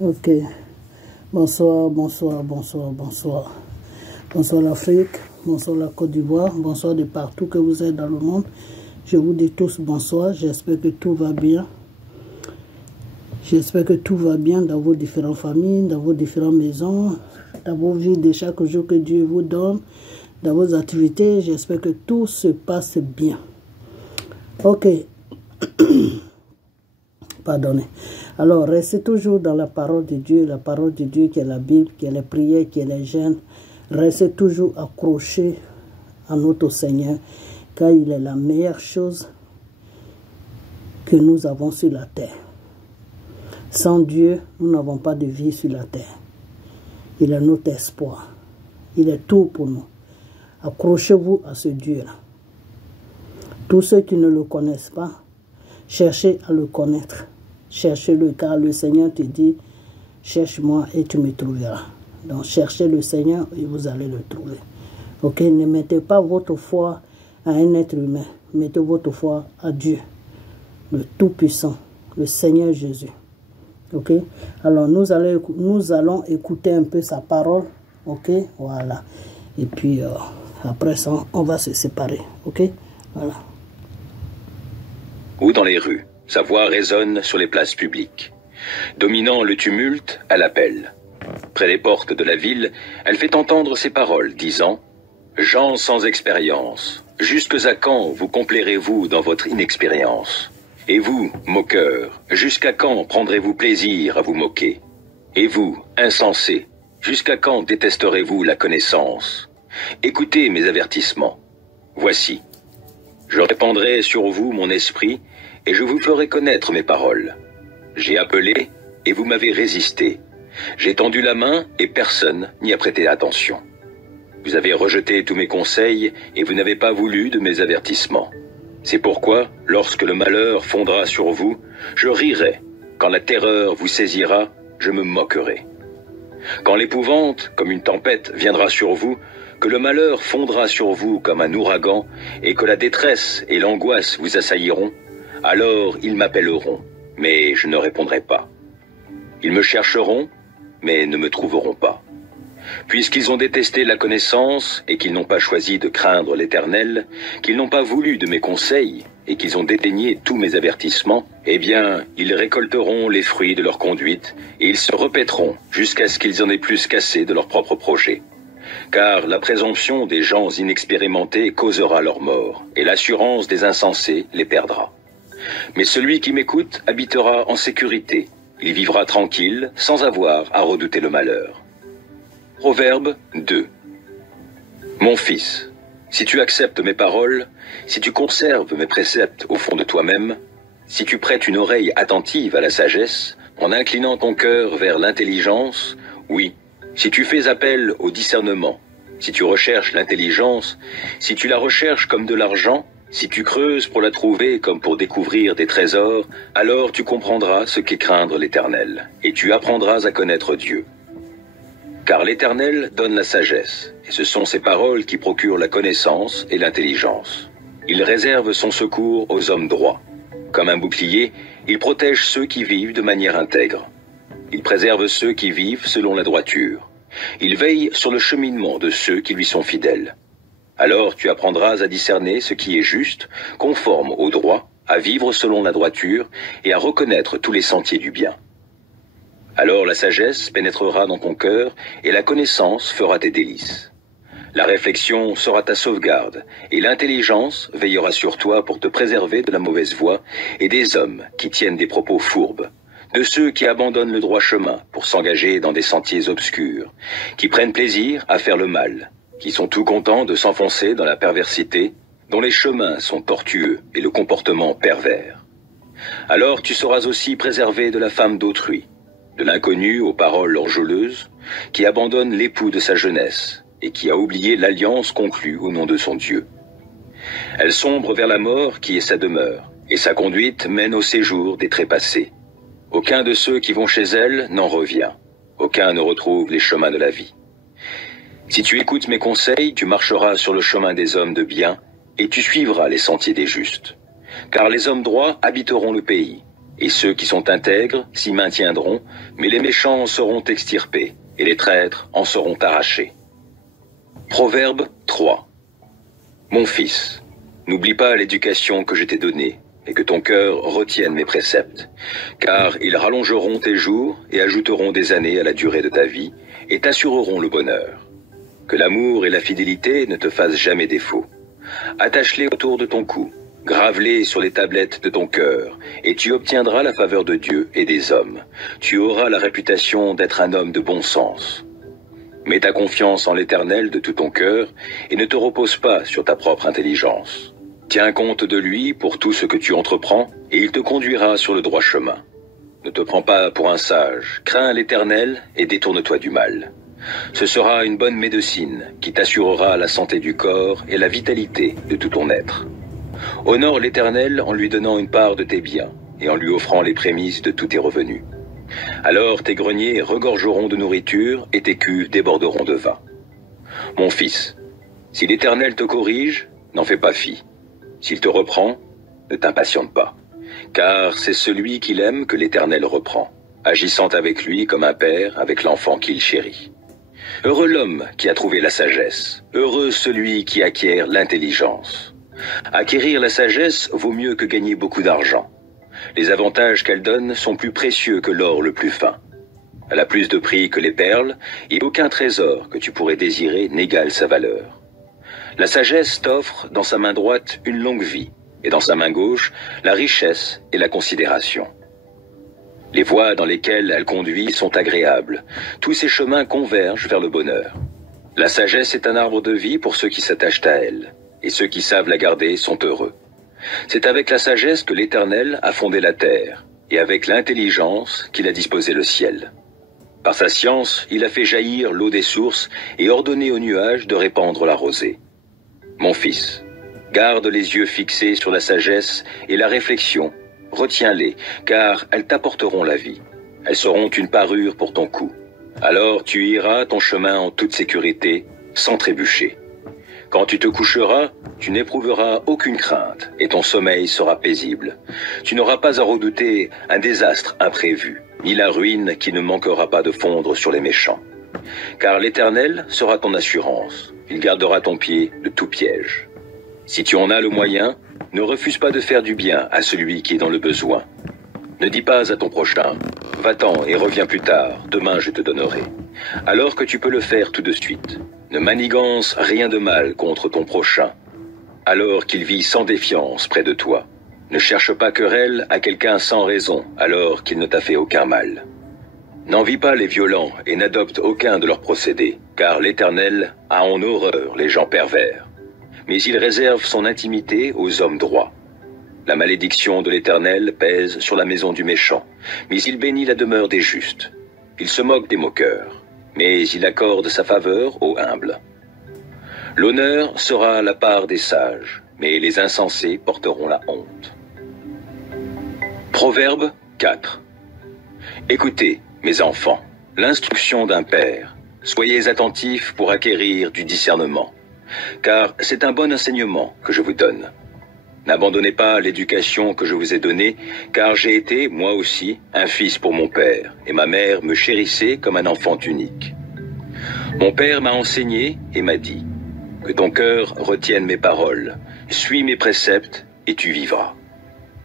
Ok. Bonsoir, bonsoir, bonsoir, bonsoir. Bonsoir l'Afrique, bonsoir la Côte d'Ivoire, bonsoir de partout que vous êtes dans le monde. Je vous dis tous bonsoir, j'espère que tout va bien. J'espère que tout va bien dans vos différentes familles, dans vos différentes maisons, dans vos vies de chaque jour que Dieu vous donne, dans vos activités. J'espère que tout se passe bien. Ok. Pardonnez. Alors, restez toujours dans la parole de Dieu qui est la Bible, qui est les prières, qui est les jeûnes. Restez toujours accrochés à notre Seigneur, car il est la meilleure chose que nous avons sur la terre. Sans Dieu, nous n'avons pas de vie sur la terre. Il est notre espoir. Il est tout pour nous. Accrochez-vous à ce Dieu-là. Tous ceux qui ne le connaissent pas, cherchez à le connaître. Cherchez-le, car le Seigneur te dit, cherche-moi et tu me trouveras. Donc cherchez le Seigneur et vous allez le trouver. Ok, ne mettez pas votre foi à un être humain. Mettez votre foi à Dieu, le Tout-Puissant, le Seigneur Jésus. Ok, alors nous allons écouter un peu sa parole. Ok, voilà. Et puis après ça, on va se séparer. Ok, voilà. Ou dans les rues, sa voix résonne sur les places publiques. Dominant le tumulte, elle appelle. Près des portes de la ville, elle fait entendre ses paroles, disant « Gens sans expérience, jusque à quand vous complairez-vous dans votre inexpérience ? Et vous, moqueurs, jusqu'à quand prendrez-vous plaisir à vous moquer ? Et vous, insensés, jusqu'à quand détesterez-vous la connaissance ? Écoutez mes avertissements. Voici. Je répandrai sur vous mon esprit, et je vous ferai connaître mes paroles. J'ai appelé, et vous m'avez résisté. J'ai tendu la main, et personne n'y a prêté attention. Vous avez rejeté tous mes conseils, et vous n'avez pas voulu de mes avertissements. C'est pourquoi, lorsque le malheur fondra sur vous, je rirai. Quand la terreur vous saisira, je me moquerai. Quand l'épouvante, comme une tempête, viendra sur vous, que le malheur fondra sur vous comme un ouragan, et que la détresse et l'angoisse vous assailliront, alors ils m'appelleront, mais je ne répondrai pas. Ils me chercheront, mais ne me trouveront pas. Puisqu'ils ont détesté la connaissance, et qu'ils n'ont pas choisi de craindre l'Éternel, qu'ils n'ont pas voulu de mes conseils, et qu'ils ont dédaigné tous mes avertissements, eh bien, ils récolteront les fruits de leur conduite, et ils se répéteront jusqu'à ce qu'ils en aient plus qu'assez de leurs propres projets. Car la présomption des gens inexpérimentés causera leur mort, et l'assurance des insensés les perdra. Mais celui qui m'écoute habitera en sécurité, il vivra tranquille, sans avoir à redouter le malheur. Proverbe 2. Mon fils, si tu acceptes mes paroles, si tu conserves mes préceptes au fond de toi-même, si tu prêtes une oreille attentive à la sagesse, en inclinant ton cœur vers l'intelligence, oui, si tu fais appel au discernement, si tu recherches l'intelligence, si tu la recherches comme de l'argent, si tu creuses pour la trouver comme pour découvrir des trésors, alors tu comprendras ce qu'est craindre l'Éternel, et tu apprendras à connaître Dieu. Car l'Éternel donne la sagesse, et ce sont ses paroles qui procurent la connaissance et l'intelligence. Il réserve son secours aux hommes droits. Comme un bouclier, il protège ceux qui vivent de manière intègre. Il préserve ceux qui vivent selon la droiture. Il veille sur le cheminement de ceux qui lui sont fidèles. Alors tu apprendras à discerner ce qui est juste, conforme au droit, à vivre selon la droiture et à reconnaître tous les sentiers du bien. Alors la sagesse pénétrera dans ton cœur et la connaissance fera tes délices. La réflexion sera ta sauvegarde et l'intelligence veillera sur toi pour te préserver de la mauvaise voie et des hommes qui tiennent des propos fourbes, de ceux qui abandonnent le droit chemin pour s'engager dans des sentiers obscurs, qui prennent plaisir à faire le mal, qui sont tout contents de s'enfoncer dans la perversité, dont les chemins sont tortueux et le comportement pervers. Alors tu seras aussi préservé de la femme d'autrui, de l'inconnu aux paroles enjôleuses, qui abandonne l'époux de sa jeunesse et qui a oublié l'alliance conclue au nom de son Dieu. Elle sombre vers la mort qui est sa demeure, et sa conduite mène au séjour des trépassés. Aucun de ceux qui vont chez elle n'en revient, aucun ne retrouve les chemins de la vie. Si tu écoutes mes conseils, tu marcheras sur le chemin des hommes de bien, et tu suivras les sentiers des justes. Car les hommes droits habiteront le pays, Et ceux qui sont intègres s'y maintiendront, mais les méchants seront extirpés, et les traîtres en seront arrachés. Proverbe 3. Mon fils, n'oublie pas l'éducation que je t'ai donnée, et que ton cœur retienne mes préceptes, car ils rallongeront tes jours et ajouteront des années à la durée de ta vie, et t'assureront le bonheur. Que l'amour et la fidélité ne te fassent jamais défaut. Attache-les autour de ton cou, grave-les sur les tablettes de ton cœur, et tu obtiendras la faveur de Dieu et des hommes. Tu auras la réputation d'être un homme de bon sens. Mets ta confiance en l'Éternel de tout ton cœur, et ne te repose pas sur ta propre intelligence. Tiens compte de lui pour tout ce que tu entreprends, et il te conduira sur le droit chemin. Ne te prends pas pour un sage, crains l'Éternel et détourne-toi du mal. Ce sera une bonne médecine qui t'assurera la santé du corps et la vitalité de tout ton être. Honore l'Éternel en lui donnant une part de tes biens et en lui offrant les prémices de tous tes revenus. Alors tes greniers regorgeront de nourriture et tes cuves déborderont de vin. Mon fils, si l'Éternel te corrige, n'en fais pas fi. S'il te reprend, ne t'impatiente pas, car c'est celui qu'il aime que l'Éternel reprend, agissant avec lui comme un père avec l'enfant qu'il chérit. Heureux l'homme qui a trouvé la sagesse, heureux celui qui acquiert l'intelligence. Acquérir la sagesse vaut mieux que gagner beaucoup d'argent. Les avantages qu'elle donne sont plus précieux que l'or le plus fin. Elle a plus de prix que les perles, et aucun trésor que tu pourrais désirer n'égale sa valeur. La sagesse t'offre dans sa main droite une longue vie, et dans sa main gauche la richesse et la considération. Les voies dans lesquelles elle conduit sont agréables. Tous ses chemins convergent vers le bonheur. La sagesse est un arbre de vie pour ceux qui s'attachent à elle, et ceux qui savent la garder sont heureux. C'est avec la sagesse que l'Éternel a fondé la terre, et avec l'intelligence qu'il a disposé le ciel. Par sa science, il a fait jaillir l'eau des sources et ordonné aux nuages de répandre la rosée. Mon fils, garde les yeux fixés sur la sagesse et la réflexion, retiens-les, car elles t'apporteront la vie. Elles seront une parure pour ton cou. Alors tu iras ton chemin en toute sécurité, sans trébucher. Quand tu te coucheras, tu n'éprouveras aucune crainte, et ton sommeil sera paisible. Tu n'auras pas à redouter un désastre imprévu, ni la ruine qui ne manquera pas de fondre sur les méchants. Car l'Éternel sera ton assurance, il gardera ton pied de tout piège. Si tu en as le moyen, ne refuse pas de faire du bien à celui qui est dans le besoin. Ne dis pas à ton prochain, va-t'en et reviens plus tard, demain je te donnerai. Alors que tu peux le faire tout de suite. Ne manigance rien de mal contre ton prochain, alors qu'il vit sans défiance près de toi. Ne cherche pas querelle à quelqu'un sans raison, alors qu'il ne t'a fait aucun mal. N'envie pas les violents et n'adopte aucun de leurs procédés, car l'Éternel a en horreur les gens pervers. Mais il réserve son intimité aux hommes droits. La malédiction de l'Éternel pèse sur la maison du méchant, mais il bénit la demeure des justes. Il se moque des moqueurs, mais il accorde sa faveur aux humbles. L'honneur sera la part des sages, mais les insensés porteront la honte. Proverbe 4. Écoutez, mes enfants, l'instruction d'un père. Soyez attentifs pour acquérir du discernement, car c'est un bon enseignement que je vous donne. N'abandonnez pas l'éducation que je vous ai donnée, car j'ai été, moi aussi, un fils pour mon père, et ma mère me chérissait comme un enfant unique. Mon père m'a enseigné et m'a dit, « Que ton cœur retienne mes paroles, suis mes préceptes et tu vivras. »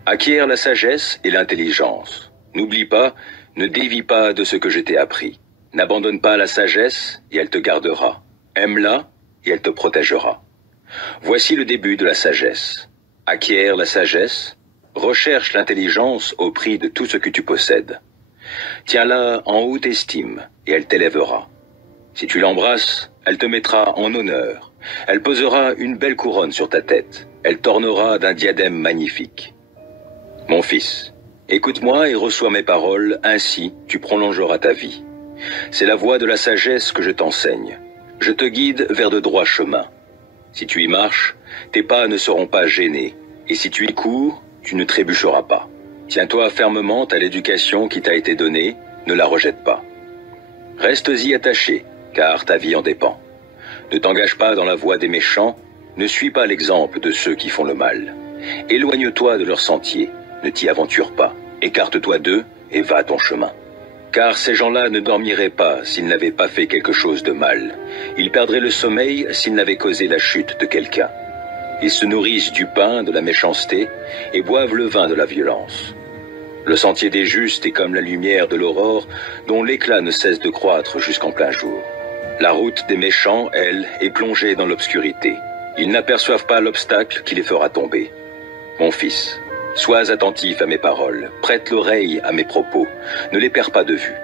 Acquiert la sagesse et l'intelligence. N'oublie pas, ne dévie pas de ce que je t'ai appris. N'abandonne pas la sagesse et elle te gardera. Aime-la et elle te protégera. Voici le début de la sagesse. Acquiert la sagesse, recherche l'intelligence au prix de tout ce que tu possèdes. Tiens-la en haute estime et elle t'élèvera. Si tu l'embrasses, elle te mettra en honneur. Elle posera une belle couronne sur ta tête. Elle t'ornera d'un diadème magnifique. Mon fils, écoute-moi et reçois mes paroles, ainsi tu prolongeras ta vie. C'est la voie de la sagesse que je t'enseigne. Je te guide vers de droits chemins. Si tu y marches, tes pas ne seront pas gênés, et si tu y cours, tu ne trébucheras pas. Tiens-toi fermement à l'éducation qui t'a été donnée, ne la rejette pas. Reste-y attaché, car ta vie en dépend. Ne t'engage pas dans la voie des méchants, ne suis pas l'exemple de ceux qui font le mal. Éloigne-toi de leur sentier, ne t'y aventure pas. Écarte-toi d'eux et va ton chemin. Car ces gens-là ne dormiraient pas s'ils n'avaient pas fait quelque chose de mal. Ils perdraient le sommeil s'ils n'avaient causé la chute de quelqu'un. Ils se nourrissent du pain de la méchanceté et boivent le vin de la violence. Le sentier des justes est comme la lumière de l'aurore, dont l'éclat ne cesse de croître jusqu'en plein jour. La route des méchants, elle, est plongée dans l'obscurité. Ils n'aperçoivent pas l'obstacle qui les fera tomber. Mon fils, sois attentif à mes paroles, prête l'oreille à mes propos, ne les perds pas de vue.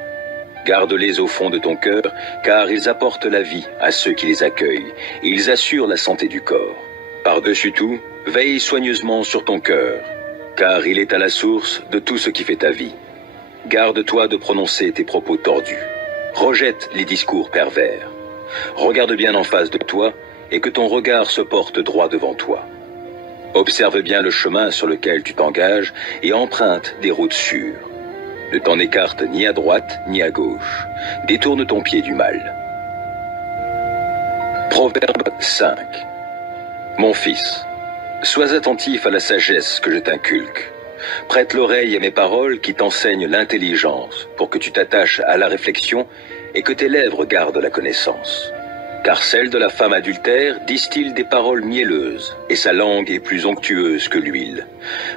Garde-les au fond de ton cœur, car ils apportent la vie à ceux qui les accueillent, et ils assurent la santé du corps. Par-dessus tout, veille soigneusement sur ton cœur, car il est à la source de tout ce qui fait ta vie. Garde-toi de prononcer tes propos tordus. Rejette les discours pervers. Regarde bien en face de toi, et que ton regard se porte droit devant toi. Observe bien le chemin sur lequel tu t'engages et emprunte des routes sûres. Ne t'en écarte ni à droite ni à gauche. Détourne ton pied du mal. Proverbe 5. Mon fils, sois attentif à la sagesse que je t'inculque. Prête l'oreille à mes paroles qui t'enseignent l'intelligence pour que tu t'attaches à la réflexion et que tes lèvres gardent la connaissance. Car celle de la femme adultère distille des paroles mielleuses, et sa langue est plus onctueuse que l'huile.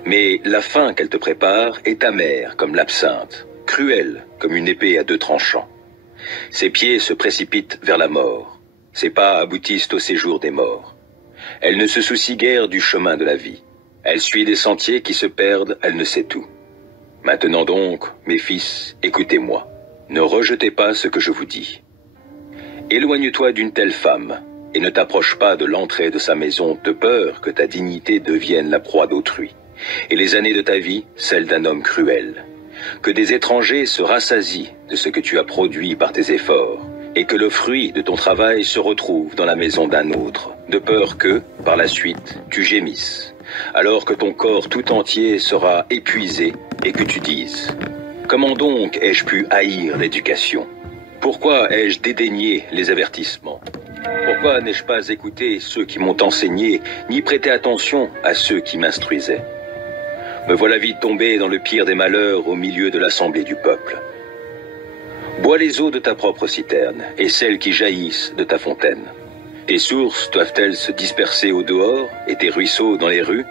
Mais la fin qu'elle te prépare est amère comme l'absinthe, cruelle comme une épée à deux tranchants. Ses pieds se précipitent vers la mort, ses pas aboutissent au séjour des morts. Elle ne se soucie guère du chemin de la vie. Elle suit des sentiers qui se perdent, elle ne sait tout. Maintenant donc, mes fils, écoutez-moi. Ne rejetez pas ce que je vous dis. Éloigne-toi d'une telle femme, et ne t'approche pas de l'entrée de sa maison de peur que ta dignité devienne la proie d'autrui, et les années de ta vie celles d'un homme cruel. Que des étrangers se rassasient de ce que tu as produit par tes efforts, et que le fruit de ton travail se retrouve dans la maison d'un autre, de peur que, par la suite, tu gémisses, alors que ton corps tout entier sera épuisé et que tu dises « Comment donc ai-je pu haïr l'éducation ? Pourquoi ai-je dédaigné les avertissements ? Pourquoi n'ai-je pas écouté ceux qui m'ont enseigné, ni prêté attention à ceux qui m'instruisaient ? Me voilà vite tombé dans le pire des malheurs au milieu de l'assemblée du peuple. Bois les eaux de ta propre citerne et celles qui jaillissent de ta fontaine. Tes sources doivent-elles se disperser au dehors et tes ruisseaux dans les rues ?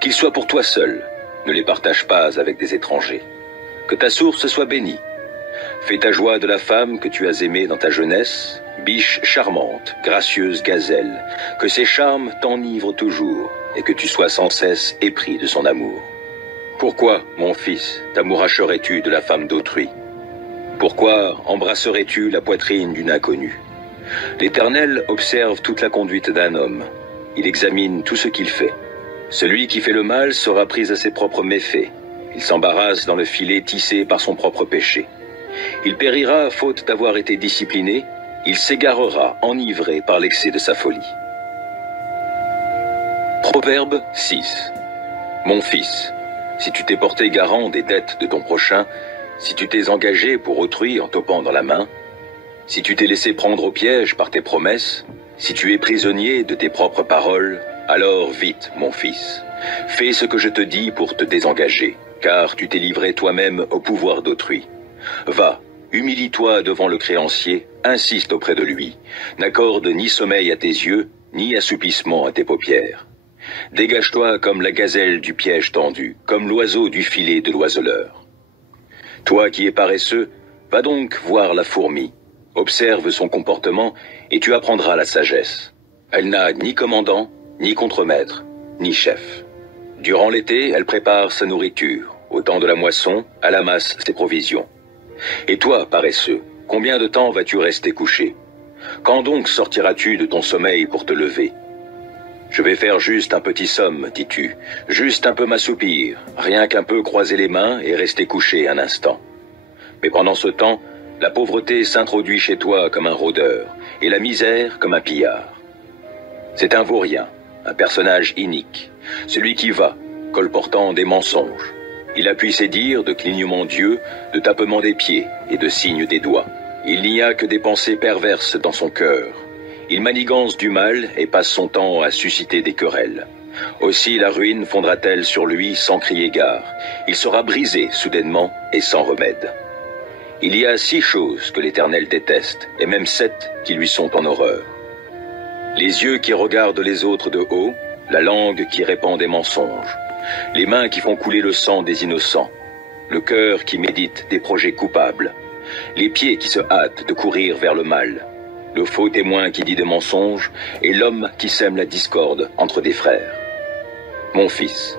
Qu'ils soient pour toi seul, ne les partage pas avec des étrangers. Que ta source soit bénie. Fais ta joie de la femme que tu as aimée dans ta jeunesse, biche charmante, gracieuse gazelle, que ses charmes t'enivrent toujours et que tu sois sans cesse épris de son amour. Pourquoi, mon fils, t'amouracherais-tu de la femme d'autrui ? Pourquoi embrasserais-tu la poitrine d'une inconnue ? L'Éternel observe toute la conduite d'un homme. Il examine tout ce qu'il fait. Celui qui fait le mal sera pris à ses propres méfaits. Il s'embarrasse dans le filet tissé par son propre péché. Il périra faute d'avoir été discipliné. Il s'égarera enivré par l'excès de sa folie. Proverbe 6. Mon fils, si tu t'es porté garant des dettes de ton prochain, si tu t'es engagé pour autrui en topant dans la main, si tu t'es laissé prendre au piège par tes promesses, si tu es prisonnier de tes propres paroles, alors vite, mon fils, fais ce que je te dis pour te désengager, car tu t'es livré toi-même au pouvoir d'autrui. Va, humilie-toi devant le créancier, insiste auprès de lui, n'accorde ni sommeil à tes yeux, ni assoupissement à tes paupières. Dégage-toi comme la gazelle du piège tendu, comme l'oiseau du filet de l'oiseleur. Toi qui es paresseux, va donc voir la fourmi, observe son comportement et tu apprendras la sagesse. Elle n'a ni commandant, ni contremaître, ni chef. Durant l'été, elle prépare sa nourriture. Au temps de la moisson, elle amasse ses provisions. Et toi, paresseux, combien de temps vas-tu rester couché? Quand donc sortiras-tu de ton sommeil pour te lever? Je vais faire juste un petit somme, dis-tu, juste un peu m'assoupir, rien qu'un peu croiser les mains et rester couché un instant. Mais pendant ce temps, la pauvreté s'introduit chez toi comme un rôdeur, et la misère comme un pillard. C'est un vaurien, un personnage inique, celui qui va, colportant des mensonges. Il appuie ses dires de clignement d'yeux, de tapement des pieds et de signes des doigts. Il n'y a que des pensées perverses dans son cœur. Il manigance du mal et passe son temps à susciter des querelles. Aussi la ruine fondra-t-elle sur lui sans crier gare. Il sera brisé soudainement et sans remède. Il y a 6 choses que l'Éternel déteste, et même 7 qui lui sont en horreur. Les yeux qui regardent les autres de haut, la langue qui répand des mensonges, les mains qui font couler le sang des innocents, le cœur qui médite des projets coupables, les pieds qui se hâtent de courir vers le mal, le faux témoin qui dit des mensonges, et l'homme qui sème la discorde entre des frères. Mon fils,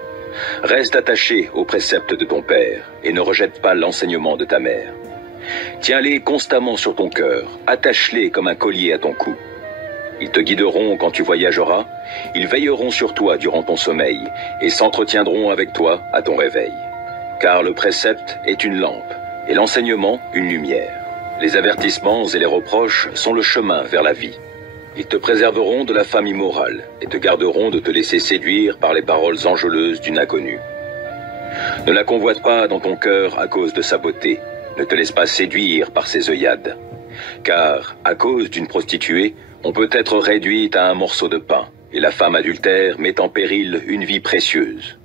reste attaché aux préceptes de ton père, et ne rejette pas l'enseignement de ta mère. Tiens-les constamment sur ton cœur, attache-les comme un collier à ton cou. Ils te guideront quand tu voyageras, ils veilleront sur toi durant ton sommeil, et s'entretiendront avec toi à ton réveil. Car le précepte est une lampe, et l'enseignement une lumière. Les avertissements et les reproches sont le chemin vers la vie. Ils te préserveront de la femme immorale, et te garderont de te laisser séduire par les paroles enjôleuses d'une inconnue. Ne la convoite pas dans ton cœur à cause de sa beauté, ne te laisse pas séduire par ses œillades. Car, à cause d'une prostituée, on peut être réduite à un morceau de pain, et la femme adultère met en péril une vie précieuse.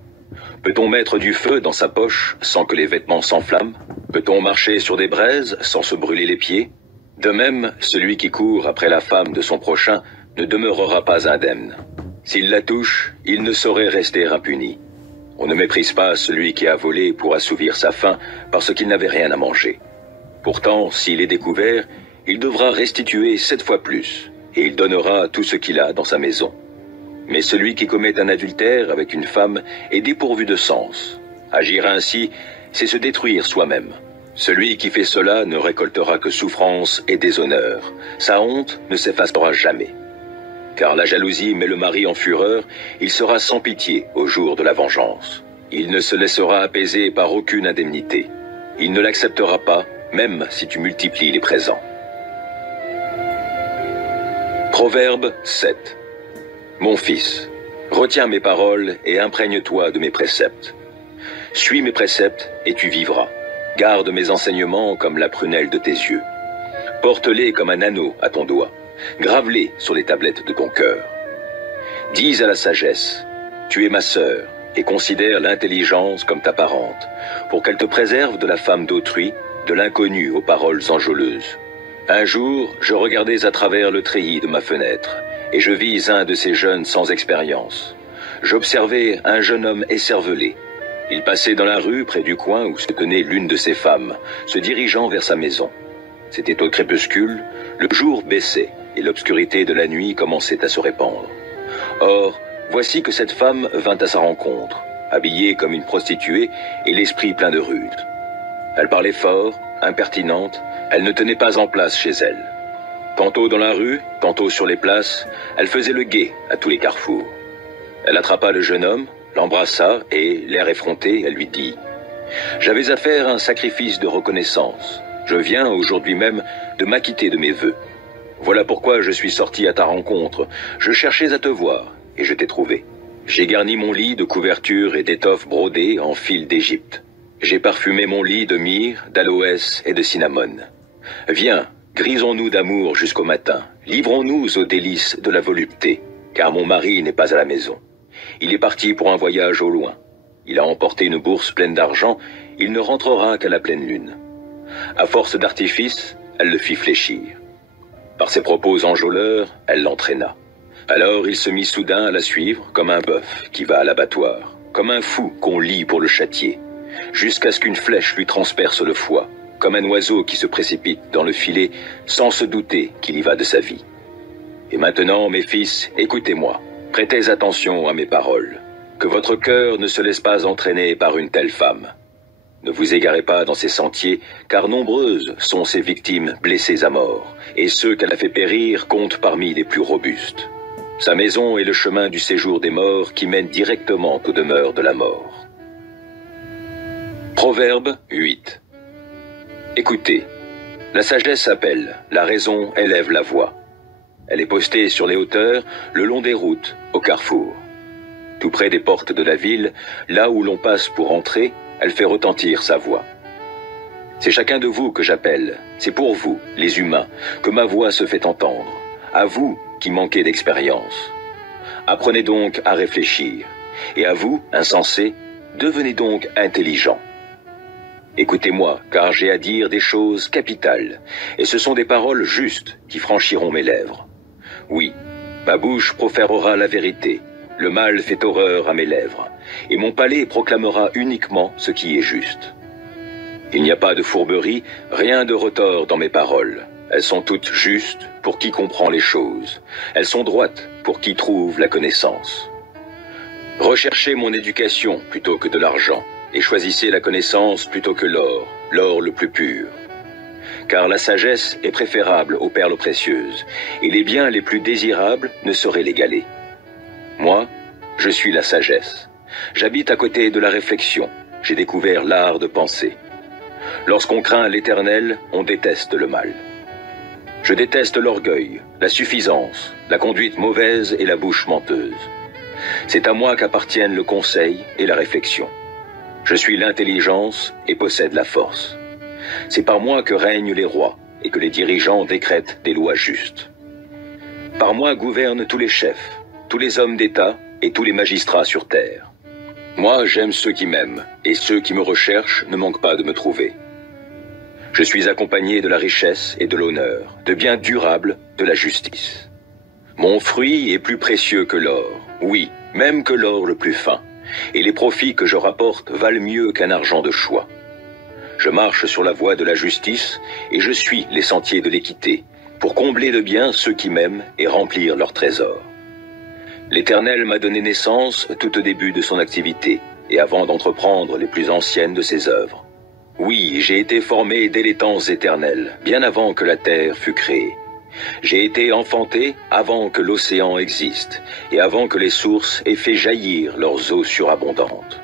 Peut-on mettre du feu dans sa poche sans que les vêtements s'enflamment? Peut-on marcher sur des braises sans se brûler les pieds? De même, celui qui court après la femme de son prochain ne demeurera pas indemne. S'il la touche, il ne saurait rester impuni. On ne méprise pas celui qui a volé pour assouvir sa faim parce qu'il n'avait rien à manger. Pourtant, s'il est découvert, il devra restituer 7 fois plus, et il donnera tout ce qu'il a dans sa maison. Mais celui qui commet un adultère avec une femme est dépourvu de sens. Agir ainsi, c'est se détruire soi-même. Celui qui fait cela ne récoltera que souffrance et déshonneur. Sa honte ne s'effacera jamais. Car la jalousie met le mari en fureur, il sera sans pitié au jour de la vengeance. Il ne se laissera apaiser par aucune indemnité. Il ne l'acceptera pas, même si tu multiplies les présents. Proverbe 7. Mon fils, retiens mes paroles et imprègne-toi de mes préceptes. Suis mes préceptes et tu vivras. Garde mes enseignements comme la prunelle de tes yeux. Porte-les comme un anneau à ton doigt. Grave-les sur les tablettes de ton cœur. Dis à la sagesse, tu es ma sœur, et considère l'intelligence comme ta parente, pour qu'elle te préserve de la femme d'autrui, de l'inconnu aux paroles enjôleuses. Un jour, je regardais à travers le treillis de ma fenêtre, et je vis un de ces jeunes sans expérience. J'observais un jeune homme écervelé. Il passait dans la rue près du coin où se tenait l'une de ses femmes, se dirigeant vers sa maison. C'était au crépuscule, le jour baissait, et l'obscurité de la nuit commençait à se répandre. Or, voici que cette femme vint à sa rencontre, habillée comme une prostituée et l'esprit plein de ruse. Elle parlait fort, impertinente, elle ne tenait pas en place chez elle. Tantôt dans la rue, tantôt sur les places, elle faisait le guet à tous les carrefours. Elle attrapa le jeune homme, l'embrassa et, l'air effronté, elle lui dit « J'avais à faire un sacrifice de reconnaissance. Je viens aujourd'hui même de m'acquitter de mes vœux. Voilà pourquoi je suis sorti à ta rencontre. Je cherchais à te voir, et je t'ai trouvé. J'ai garni mon lit de couvertures et d'étoffes brodées en fil d'Égypte. J'ai parfumé mon lit de myrrhe, d'aloès et de cinnamome. Viens, grisons-nous d'amour jusqu'au matin. Livrons-nous aux délices de la volupté, car mon mari n'est pas à la maison. Il est parti pour un voyage au loin. Il a emporté une bourse pleine d'argent. Il ne rentrera qu'à la pleine lune. À force d'artifice, elle le fit fléchir. Par ses propos enjôleurs, elle l'entraîna. Alors il se mit soudain à la suivre, comme un bœuf qui va à l'abattoir, comme un fou qu'on lie pour le châtier, jusqu'à ce qu'une flèche lui transperce le foie, comme un oiseau qui se précipite dans le filet sans se douter qu'il y va de sa vie. Et maintenant, mes fils, écoutez-moi, prêtez attention à mes paroles, que votre cœur ne se laisse pas entraîner par une telle femme. Ne vous égarez pas dans ses sentiers, car nombreuses sont ses victimes blessées à mort, et ceux qu'elle a fait périr comptent parmi les plus robustes. Sa maison est le chemin du séjour des morts qui mène directement aux demeures de la mort. Proverbe 8. Écoutez, la sagesse appelle, la raison élève la voix. Elle est postée sur les hauteurs, le long des routes, au carrefour. Tout près des portes de la ville, là où l'on passe pour entrer, elle fait retentir sa voix. C'est chacun de vous que j'appelle, c'est pour vous, les humains, que ma voix se fait entendre, à vous qui manquez d'expérience. Apprenez donc à réfléchir. Et à vous, insensés, devenez donc intelligents. Écoutez-moi, car j'ai à dire des choses capitales, et ce sont des paroles justes qui franchiront mes lèvres. Oui, ma bouche proférera la vérité, le mal fait horreur à mes lèvres, et mon palais proclamera uniquement ce qui est juste. Il n'y a pas de fourberie, rien de retors dans mes paroles. Elles sont toutes justes pour qui comprend les choses. Elles sont droites pour qui trouve la connaissance. Recherchez mon éducation plutôt que de l'argent, et choisissez la connaissance plutôt que l'or, l'or le plus pur. Car la sagesse est préférable aux perles précieuses, et les biens les plus désirables ne sauraient l'égaler. Moi, je suis la sagesse. J'habite à côté de la réflexion. J'ai découvert l'art de penser. Lorsqu'on craint l'Éternel, on déteste le mal. Je déteste l'orgueil, la suffisance, la conduite mauvaise et la bouche menteuse. C'est à moi qu'appartiennent le conseil et la réflexion. Je suis l'intelligence et possède la force. C'est par moi que règnent les rois et que les dirigeants décrètent des lois justes. Par moi gouvernent tous les chefs, tous les hommes d'État et tous les magistrats sur terre. Moi, j'aime ceux qui m'aiment, et ceux qui me recherchent ne manquent pas de me trouver. Je suis accompagné de la richesse et de l'honneur, de biens durables, de la justice. Mon fruit est plus précieux que l'or, oui, même que l'or le plus fin, et les profits que je rapporte valent mieux qu'un argent de choix. Je marche sur la voie de la justice, et je suis les sentiers de l'équité, pour combler de bien ceux qui m'aiment et remplir leurs trésors. L'Éternel m'a donné naissance tout au début de son activité, et avant d'entreprendre les plus anciennes de ses œuvres. Oui, j'ai été formé dès les temps éternels, bien avant que la terre fût créée. J'ai été enfanté avant que l'océan existe, et avant que les sources aient fait jaillir leurs eaux surabondantes.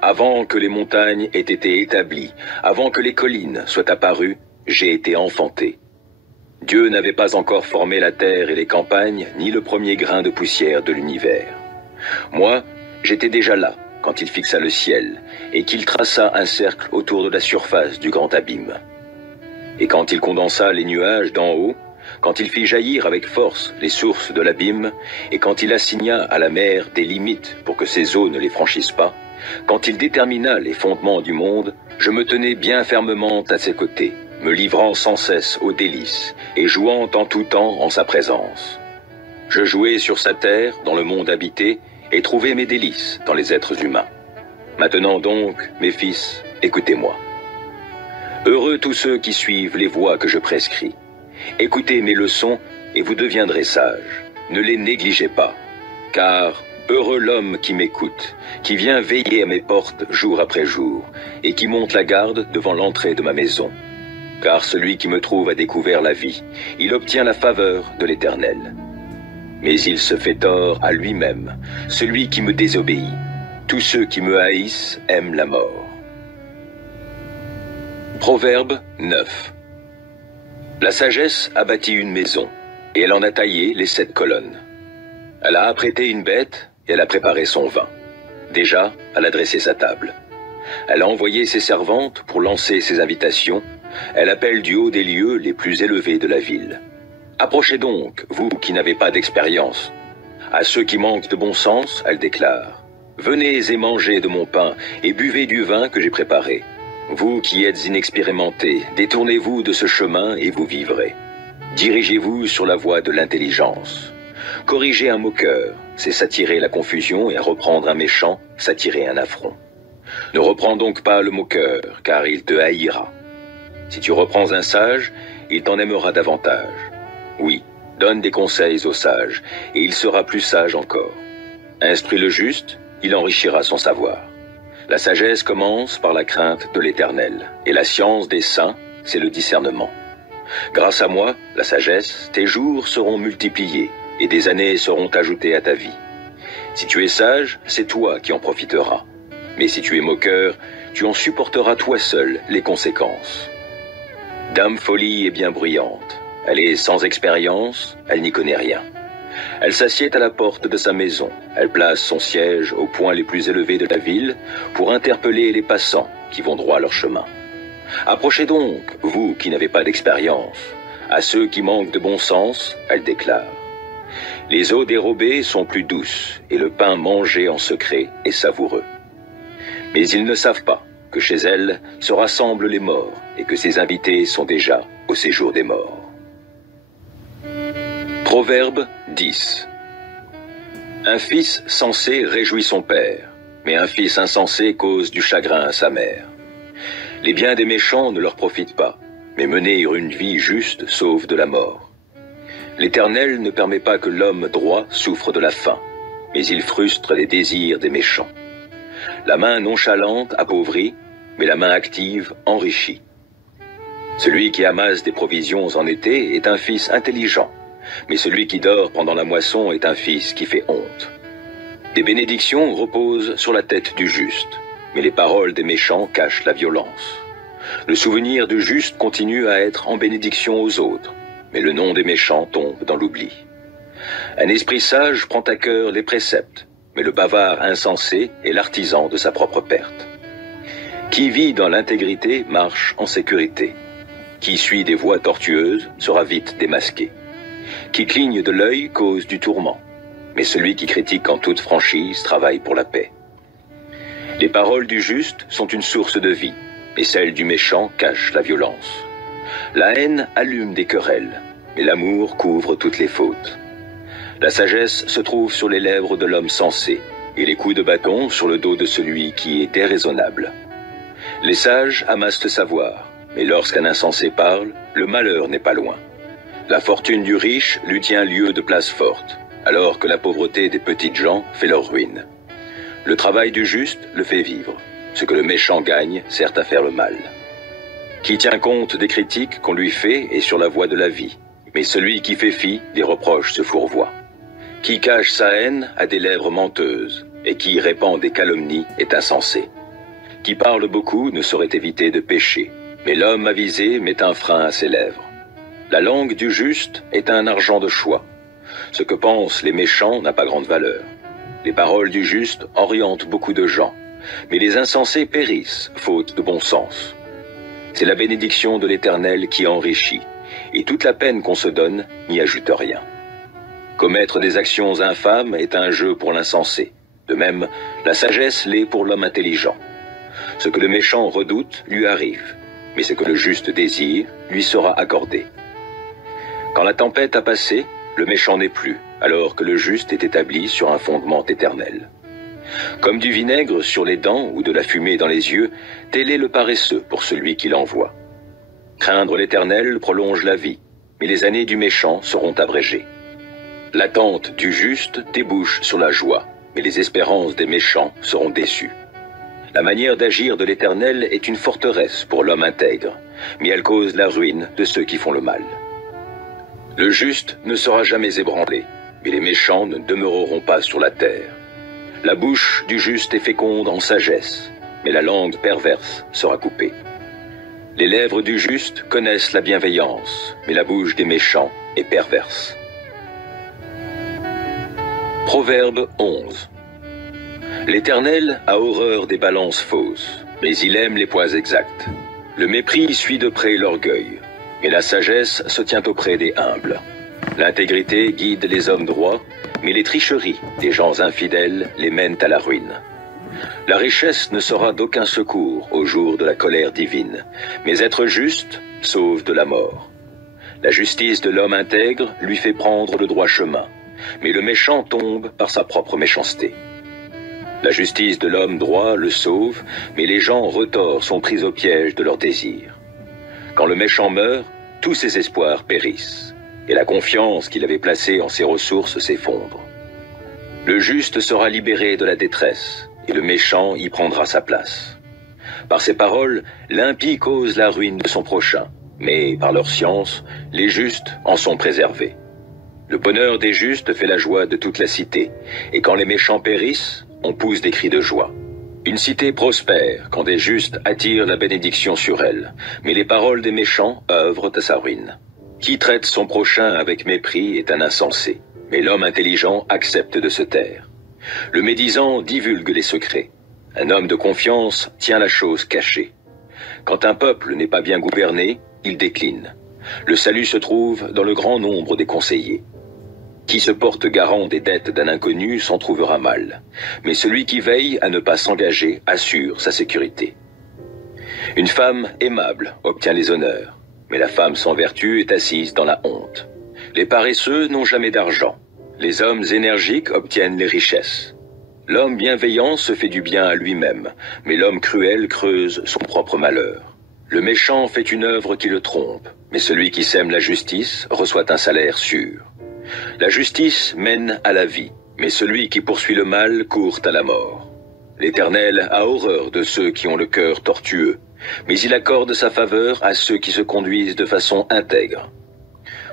Avant que les montagnes aient été établies, avant que les collines soient apparues, j'ai été enfanté. Dieu n'avait pas encore formé la terre et les campagnes, ni le premier grain de poussière de l'univers. Moi, j'étais déjà là, quand il fixa le ciel, et qu'il traça un cercle autour de la surface du grand abîme. Et quand il condensa les nuages d'en haut, quand il fit jaillir avec force les sources de l'abîme, et quand il assigna à la mer des limites pour que ses eaux ne les franchissent pas, quand il détermina les fondements du monde, je me tenais bien fermement à ses côtés, me livrant sans cesse aux délices, et jouant en tout temps en sa présence. Je jouais sur sa terre, dans le monde habité, et trouvais mes délices dans les êtres humains. Maintenant donc, mes fils, écoutez-moi. Heureux tous ceux qui suivent les voies que je prescris. Écoutez mes leçons, et vous deviendrez sages. Ne les négligez pas, car heureux l'homme qui m'écoute, qui vient veiller à mes portes jour après jour, et qui monte la garde devant l'entrée de ma maison. Car celui qui me trouve a découvert la vie, il obtient la faveur de l'Éternel. Mais il se fait tort à lui-même, celui qui me désobéit. Tous ceux qui me haïssent aiment la mort. Proverbe 9. La sagesse a bâti une maison, et elle en a taillé les 7 colonnes. Elle a apprêté une bête, et elle a préparé son vin. Déjà, elle a dressé sa table. Elle a envoyé ses servantes pour lancer ses invitations. Elle appelle du haut des lieux les plus élevés de la ville. Approchez donc, vous qui n'avez pas d'expérience. À ceux qui manquent de bon sens, elle déclare. Venez et mangez de mon pain et buvez du vin que j'ai préparé. Vous qui êtes inexpérimentés, détournez-vous de ce chemin et vous vivrez. Dirigez-vous sur la voie de l'intelligence. Corriger un moqueur, c'est s'attirer la confusion, et reprendre un méchant, s'attirer un affront. Ne reprends donc pas le moqueur, car il te haïra. Si tu reprends un sage, il t'en aimera davantage. Oui, donne des conseils au sage, et il sera plus sage encore. Instruis le juste, il enrichira son savoir. La sagesse commence par la crainte de l'Éternel, et la science des saints, c'est le discernement. Grâce à moi, la sagesse, tes jours seront multipliés, et des années seront ajoutées à ta vie. Si tu es sage, c'est toi qui en profiteras. Mais si tu es moqueur, tu en supporteras toi seul les conséquences. Dame Folie est bien bruyante. Elle est sans expérience, elle n'y connaît rien. Elle s'assied à la porte de sa maison. Elle place son siège aux points les plus élevés de la ville pour interpeller les passants qui vont droit leur chemin. Approchez donc, vous qui n'avez pas d'expérience. À ceux qui manquent de bon sens, elle déclare. Les eaux dérobées sont plus douces, et le pain mangé en secret est savoureux. Mais ils ne savent pas que chez elle se rassemblent les morts, et que ses invités sont déjà au séjour des morts. Proverbe 10. Un fils sensé réjouit son père, mais un fils insensé cause du chagrin à sa mère. Les biens des méchants ne leur profitent pas, mais mener une vie juste sauve de la mort. L'Éternel ne permet pas que l'homme droit souffre de la faim, mais il frustre les désirs des méchants. La main nonchalante appauvrit, mais la main active enrichit. Celui qui amasse des provisions en été est un fils intelligent, mais celui qui dort pendant la moisson est un fils qui fait honte. Des bénédictions reposent sur la tête du juste, mais les paroles des méchants cachent la violence. Le souvenir du juste continue à être en bénédiction aux autres, mais le nom des méchants tombe dans l'oubli. Un esprit sage prend à cœur les préceptes, mais le bavard insensé est l'artisan de sa propre perte. Qui vit dans l'intégrité marche en sécurité. Qui suit des voies tortueuses sera vite démasqué. Qui cligne de l'œil cause du tourment, mais celui qui critique en toute franchise travaille pour la paix. Les paroles du juste sont une source de vie, et celles du méchant cachent la violence. La haine allume des querelles, mais l'amour couvre toutes les fautes. La sagesse se trouve sur les lèvres de l'homme sensé, et les coups de bâton sur le dos de celui qui est déraisonnable. Les sages amassent le savoir, mais lorsqu'un insensé parle, le malheur n'est pas loin. La fortune du riche lui tient lieu de place forte, alors que la pauvreté des petites gens fait leur ruine. Le travail du juste le fait vivre. Ce que le méchant gagne sert à faire le mal. Qui tient compte des critiques qu'on lui fait est sur la voie de la vie, mais celui qui fait fi des reproches se fourvoie. Qui cache sa haine a des lèvres menteuses, et qui répand des calomnies est insensé. Qui parle beaucoup ne saurait éviter de pécher, mais l'homme avisé met un frein à ses lèvres. La langue du juste est un argent de choix. Ce que pensent les méchants n'a pas grande valeur. Les paroles du juste orientent beaucoup de gens, mais les insensés périssent, faute de bon sens. C'est la bénédiction de l'Éternel qui enrichit, et toute la peine qu'on se donne n'y ajoute rien. Commettre des actions infâmes est un jeu pour l'insensé. De même, la sagesse l'est pour l'homme intelligent. Ce que le méchant redoute lui arrive, mais ce que le juste désire lui sera accordé. Quand la tempête a passé, le méchant n'est plus, alors que le juste est établi sur un fondement éternel. Comme du vinaigre sur les dents ou de la fumée dans les yeux, tel est le paresseux pour celui qui l'envoie. Craindre l'Éternel prolonge la vie, mais les années du méchant seront abrégées. L'attente du juste débouche sur la joie, mais les espérances des méchants seront déçues. La manière d'agir de l'Éternel est une forteresse pour l'homme intègre, mais elle cause la ruine de ceux qui font le mal. Le juste ne sera jamais ébranlé, mais les méchants ne demeureront pas sur la terre. La bouche du juste est féconde en sagesse, mais la langue perverse sera coupée. Les lèvres du juste connaissent la bienveillance, mais la bouche des méchants est perverse. Proverbe 11. L'Éternel a horreur des balances fausses, mais il aime les poids exacts. Le mépris suit de près l'orgueil, et la sagesse se tient auprès des humbles. L'intégrité guide les hommes droits, mais les tricheries des gens infidèles les mènent à la ruine. La richesse ne sera d'aucun secours au jour de la colère divine, mais être juste sauve de la mort. La justice de l'homme intègre lui fait prendre le droit chemin, mais le méchant tombe par sa propre méchanceté. La justice de l'homme droit le sauve, mais les gens retors sont pris au piège de leurs désirs. Quand le méchant meurt, tous ses espoirs périssent, et la confiance qu'il avait placée en ses ressources s'effondre. Le juste sera libéré de la détresse, et le méchant y prendra sa place. Par ses paroles, l'impie cause la ruine de son prochain, mais par leur science, les justes en sont préservés. Le bonheur des justes fait la joie de toute la cité, et quand les méchants périssent, on pousse des cris de joie. Une cité prospère quand des justes attirent la bénédiction sur elle, mais les paroles des méchants œuvrent à sa ruine. Qui traite son prochain avec mépris est un insensé, mais l'homme intelligent accepte de se taire. Le médisant divulgue les secrets. Un homme de confiance tient la chose cachée. Quand un peuple n'est pas bien gouverné, il décline. Le salut se trouve dans le grand nombre des conseillers. Qui se porte garant des dettes d'un inconnu s'en trouvera mal, mais celui qui veille à ne pas s'engager assure sa sécurité. Une femme aimable obtient les honneurs, mais la femme sans vertu est assise dans la honte. Les paresseux n'ont jamais d'argent, les hommes énergiques obtiennent les richesses. L'homme bienveillant se fait du bien à lui-même, mais l'homme cruel creuse son propre malheur. Le méchant fait une œuvre qui le trompe, mais celui qui sème la justice reçoit un salaire sûr. La justice mène à la vie, mais celui qui poursuit le mal court à la mort. L'Éternel a horreur de ceux qui ont le cœur tortueux, mais il accorde sa faveur à ceux qui se conduisent de façon intègre.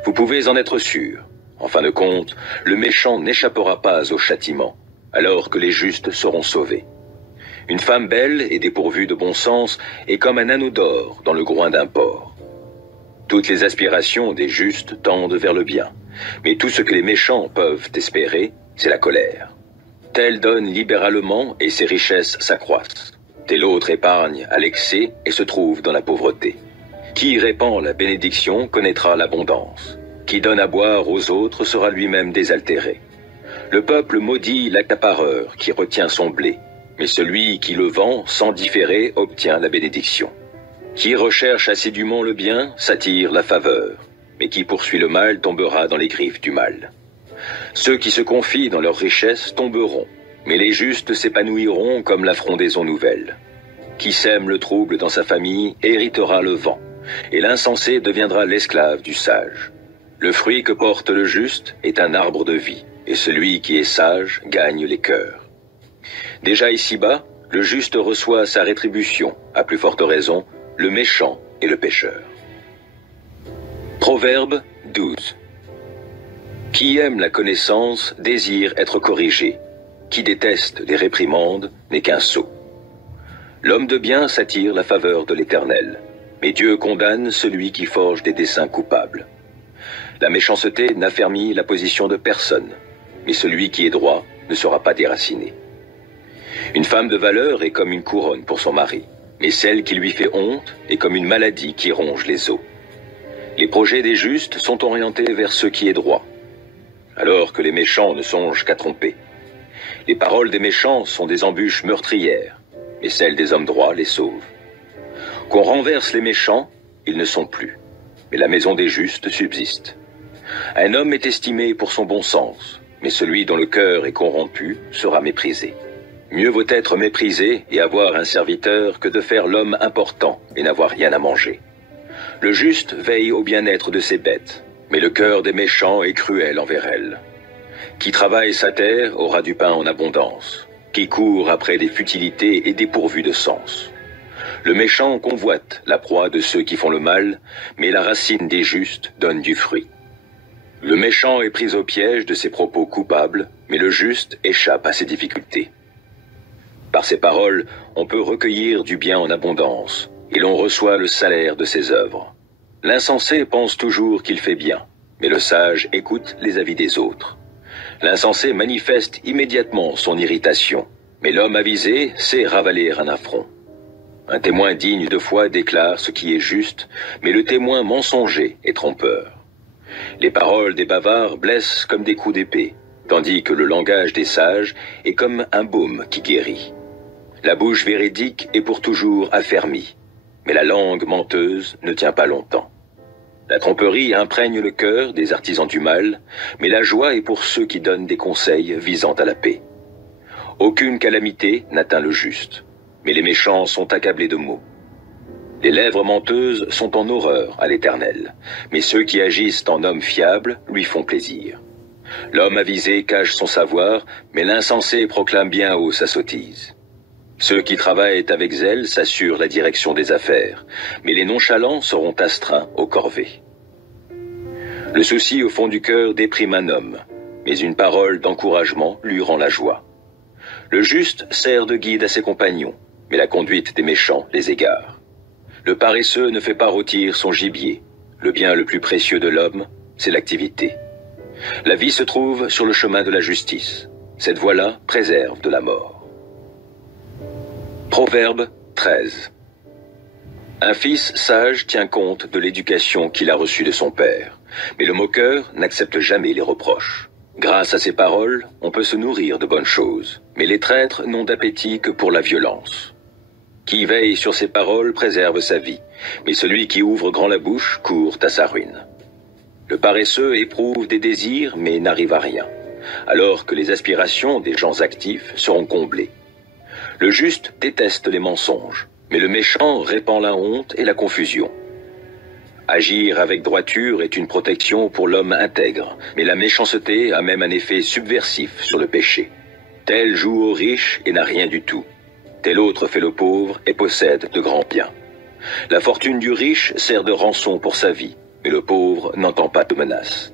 Vous pouvez en être sûr. En fin de compte, le méchant n'échappera pas au châtiment, alors que les justes seront sauvés. Une femme belle et dépourvue de bon sens est comme un anneau d'or dans le groin d'un porc. Toutes les aspirations des justes tendent vers le bien, mais tout ce que les méchants peuvent espérer, c'est la colère. Tel donne libéralement et ses richesses s'accroissent. Tel autre épargne à l'excès et se trouve dans la pauvreté. Qui répand la bénédiction connaîtra l'abondance. Qui donne à boire aux autres sera lui-même désaltéré. Le peuple maudit l'accapareur qui retient son blé, mais celui qui le vend sans différer obtient la bénédiction. Qui recherche assidûment le bien s'attire la faveur, mais qui poursuit le mal tombera dans les griffes du mal. Ceux qui se confient dans leurs richesses tomberont, mais les justes s'épanouiront comme la frondaison nouvelle. Qui sème le trouble dans sa famille héritera le vent, et l'insensé deviendra l'esclave du sage. Le fruit que porte le juste est un arbre de vie, et celui qui est sage gagne les cœurs. Déjà ici-bas, le juste reçoit sa rétribution, à plus forte raison, le méchant et le pécheur. Proverbe 12. Qui aime la connaissance désire être corrigé. Qui déteste les réprimandes n'est qu'un sot. L'homme de bien s'attire la faveur de l'Éternel, mais Dieu condamne celui qui forge des desseins coupables. La méchanceté n'affermit la position de personne, mais celui qui est droit ne sera pas déraciné. Une femme de valeur est comme une couronne pour son mari, mais celle qui lui fait honte est comme une maladie qui ronge les os. Les projets des justes sont orientés vers ce qui est droit, alors que les méchants ne songent qu'à tromper. Les paroles des méchants sont des embûches meurtrières, mais celles des hommes droits les sauvent. Qu'on renverse les méchants, ils ne sont plus, mais la maison des justes subsiste. Un homme est estimé pour son bon sens, mais celui dont le cœur est corrompu sera méprisé. Mieux vaut être méprisé et avoir un serviteur que de faire l'homme important et n'avoir rien à manger. Le juste veille au bien-être de ses bêtes, mais le cœur des méchants est cruel envers elles. Qui travaille sa terre aura du pain en abondance. Qui court après des futilités est dépourvu de sens. Le méchant convoite la proie de ceux qui font le mal, mais la racine des justes donne du fruit. Le méchant est pris au piège de ses propos coupables, mais le juste échappe à ses difficultés. Par ses paroles, on peut recueillir du bien en abondance, et l'on reçoit le salaire de ses œuvres. L'insensé pense toujours qu'il fait bien, mais le sage écoute les avis des autres. L'insensé manifeste immédiatement son irritation, mais l'homme avisé sait ravaler un affront. Un témoin digne de foi déclare ce qui est juste, mais le témoin mensonger est trompeur. Les paroles des bavards blessent comme des coups d'épée, tandis que le langage des sages est comme un baume qui guérit. La bouche véridique est pour toujours affermie, mais la langue menteuse ne tient pas longtemps. La tromperie imprègne le cœur des artisans du mal, mais la joie est pour ceux qui donnent des conseils visant à la paix. Aucune calamité n'atteint le juste, mais les méchants sont accablés de maux. Les lèvres menteuses sont en horreur à l'Éternel, mais ceux qui agissent en hommes fiables lui font plaisir. L'homme avisé cache son savoir, mais l'insensé proclame bien haut sa sottise. Ceux qui travaillent avec zèle s'assurent la direction des affaires, mais les nonchalants seront astreints aux corvées. Le souci au fond du cœur déprime un homme, mais une parole d'encouragement lui rend la joie. Le juste sert de guide à ses compagnons, mais la conduite des méchants les égare. Le paresseux ne fait pas rôtir son gibier. Le bien le plus précieux de l'homme, c'est l'activité. La vie se trouve sur le chemin de la justice. Cette voie-là préserve de la mort. Proverbe 13. Un fils sage tient compte de l'éducation qu'il a reçue de son père, mais le moqueur n'accepte jamais les reproches. Grâce à ces paroles, on peut se nourrir de bonnes choses, mais les traîtres n'ont d'appétit que pour la violence. Qui veille sur ses paroles préserve sa vie, mais celui qui ouvre grand la bouche court à sa ruine. Le paresseux éprouve des désirs mais n'arrive à rien, alors que les aspirations des gens actifs seront comblées. Le juste déteste les mensonges, mais le méchant répand la honte et la confusion. Agir avec droiture est une protection pour l'homme intègre, mais la méchanceté a même un effet subversif sur le péché. Tel joue au riche et n'a rien du tout. Tel autre fait le pauvre et possède de grands biens. La fortune du riche sert de rançon pour sa vie, mais le pauvre n'entend pas de menace.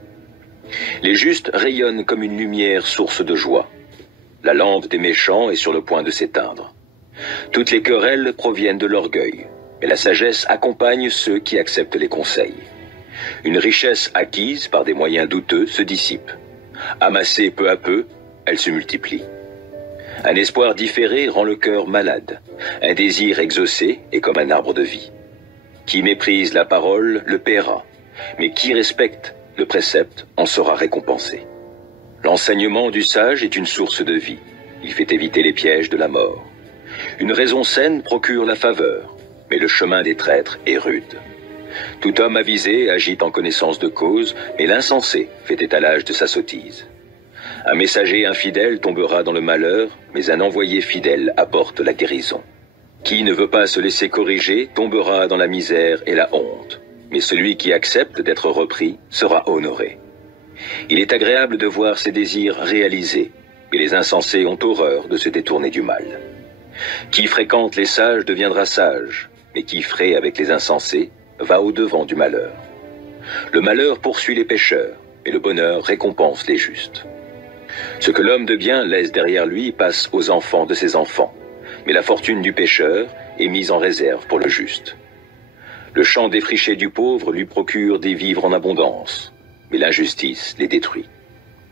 Les justes rayonnent comme une lumière source de joie. La lampe des méchants est sur le point de s'éteindre. Toutes les querelles proviennent de l'orgueil, mais la sagesse accompagne ceux qui acceptent les conseils. Une richesse acquise par des moyens douteux se dissipe. Amassée peu à peu, elle se multiplie. Un espoir différé rend le cœur malade. Un désir exaucé est comme un arbre de vie. Qui méprise la parole le paiera, mais qui respecte le précepte en sera récompensé. L'enseignement du sage est une source de vie. Il fait éviter les pièges de la mort. Une raison saine procure la faveur, mais le chemin des traîtres est rude. Tout homme avisé agit en connaissance de cause, mais l'insensé fait étalage de sa sottise. Un messager infidèle tombera dans le malheur, mais un envoyé fidèle apporte la guérison. Qui ne veut pas se laisser corriger tombera dans la misère et la honte, mais celui qui accepte d'être repris sera honoré. Il est agréable de voir ses désirs réalisés, mais les insensés ont horreur de se détourner du mal. Qui fréquente les sages deviendra sage, mais qui fraye avec les insensés va au-devant du malheur. Le malheur poursuit les pécheurs, mais le bonheur récompense les justes. Ce que l'homme de bien laisse derrière lui passe aux enfants de ses enfants, mais la fortune du pécheur est mise en réserve pour le juste. Le champ défriché du pauvre lui procure des vivres en abondance, mais l'injustice les détruit.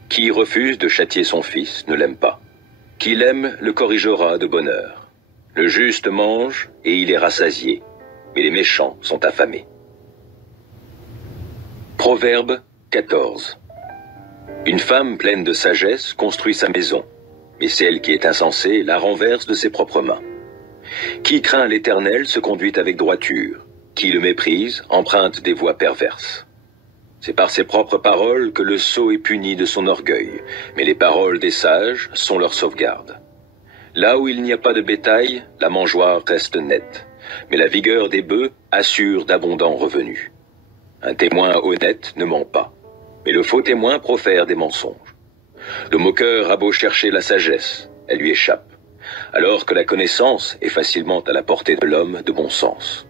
Qui refuse de châtier son fils ne l'aime pas. Qui l'aime le corrigera de bonne heure. Le juste mange et il est rassasié, mais les méchants sont affamés. Proverbe 14. Une femme pleine de sagesse construit sa maison, mais celle qui est insensée la renverse de ses propres mains. Qui craint l'Éternel se conduit avec droiture, qui le méprise emprunte des voies perverses. C'est par ses propres paroles que le sot est puni de son orgueil, mais les paroles des sages sont leur sauvegarde. Là où il n'y a pas de bétail, la mangeoire reste nette, mais la vigueur des bœufs assure d'abondants revenus. Un témoin honnête ne ment pas, mais le faux témoin profère des mensonges. Le moqueur a beau chercher la sagesse, elle lui échappe, alors que la connaissance est facilement à la portée de l'homme de bon sens.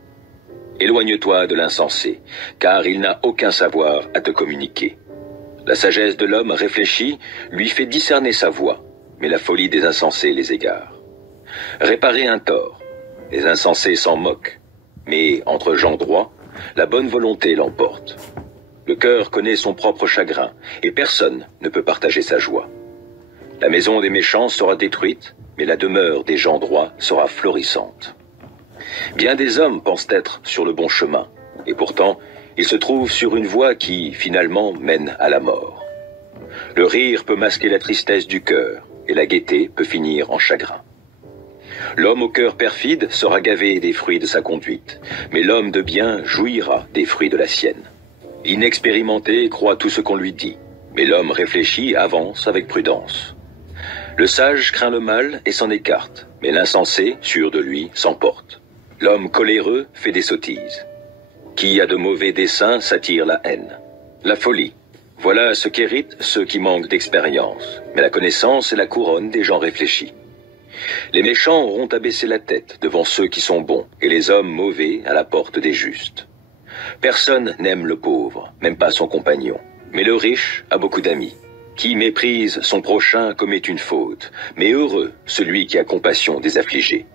Éloigne-toi de l'insensé, car il n'a aucun savoir à te communiquer. La sagesse de l'homme réfléchi lui fait discerner sa voie, mais la folie des insensés les égare. Réparer un tort, les insensés s'en moquent, mais entre gens droits, la bonne volonté l'emporte. Le cœur connaît son propre chagrin, et personne ne peut partager sa joie. La maison des méchants sera détruite, mais la demeure des gens droits sera florissante. Bien des hommes pensent être sur le bon chemin, et pourtant, ils se trouvent sur une voie qui, finalement, mène à la mort. Le rire peut masquer la tristesse du cœur, et la gaieté peut finir en chagrin. L'homme au cœur perfide sera gavé des fruits de sa conduite, mais l'homme de bien jouira des fruits de la sienne. L'inexpérimenté croit tout ce qu'on lui dit, mais l'homme réfléchi avance avec prudence. Le sage craint le mal et s'en écarte, mais l'insensé, sûr de lui, s'emporte. L'homme coléreux fait des sottises. Qui a de mauvais desseins s'attire la haine. La folie, voilà ce qu'héritent ceux qui manquent d'expérience, mais la connaissance est la couronne des gens réfléchis. Les méchants auront à baisser la tête devant ceux qui sont bons, et les hommes mauvais à la porte des justes. Personne n'aime le pauvre, même pas son compagnon, mais le riche a beaucoup d'amis. Qui méprise son prochain commet une faute, mais heureux celui qui a compassion des affligés.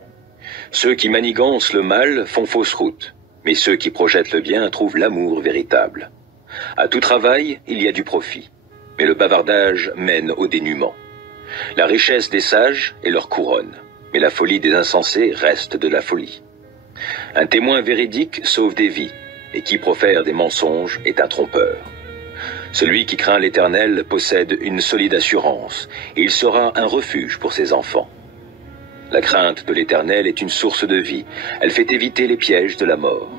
Ceux qui manigancent le mal font fausse route, mais ceux qui projettent le bien trouvent l'amour véritable. À tout travail, il y a du profit, mais le bavardage mène au dénuement. La richesse des sages est leur couronne, mais la folie des insensés reste de la folie. Un témoin véridique sauve des vies, et qui profère des mensonges est un trompeur. Celui qui craint l'Éternel possède une solide assurance, et il sera un refuge pour ses enfants. La crainte de l'Éternel est une source de vie, elle fait éviter les pièges de la mort.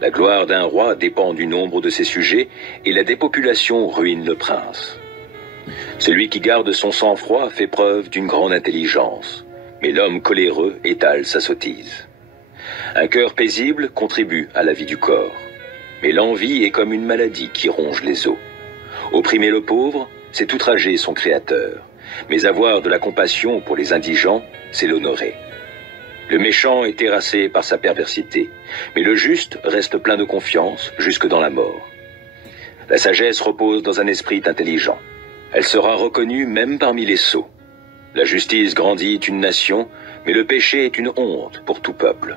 La gloire d'un roi dépend du nombre de ses sujets, et la dépopulation ruine le prince. Celui qui garde son sang-froid fait preuve d'une grande intelligence, mais l'homme coléreux étale sa sottise. Un cœur paisible contribue à la vie du corps, mais l'envie est comme une maladie qui ronge les os. Opprimer le pauvre, c'est outrager son Créateur, mais avoir de la compassion pour les indigents, c'est l'honorer. Le méchant est terrassé par sa perversité, mais le juste reste plein de confiance jusque dans la mort. La sagesse repose dans un esprit intelligent. Elle sera reconnue même parmi les sots. La justice grandit une nation, mais le péché est une honte pour tout peuple.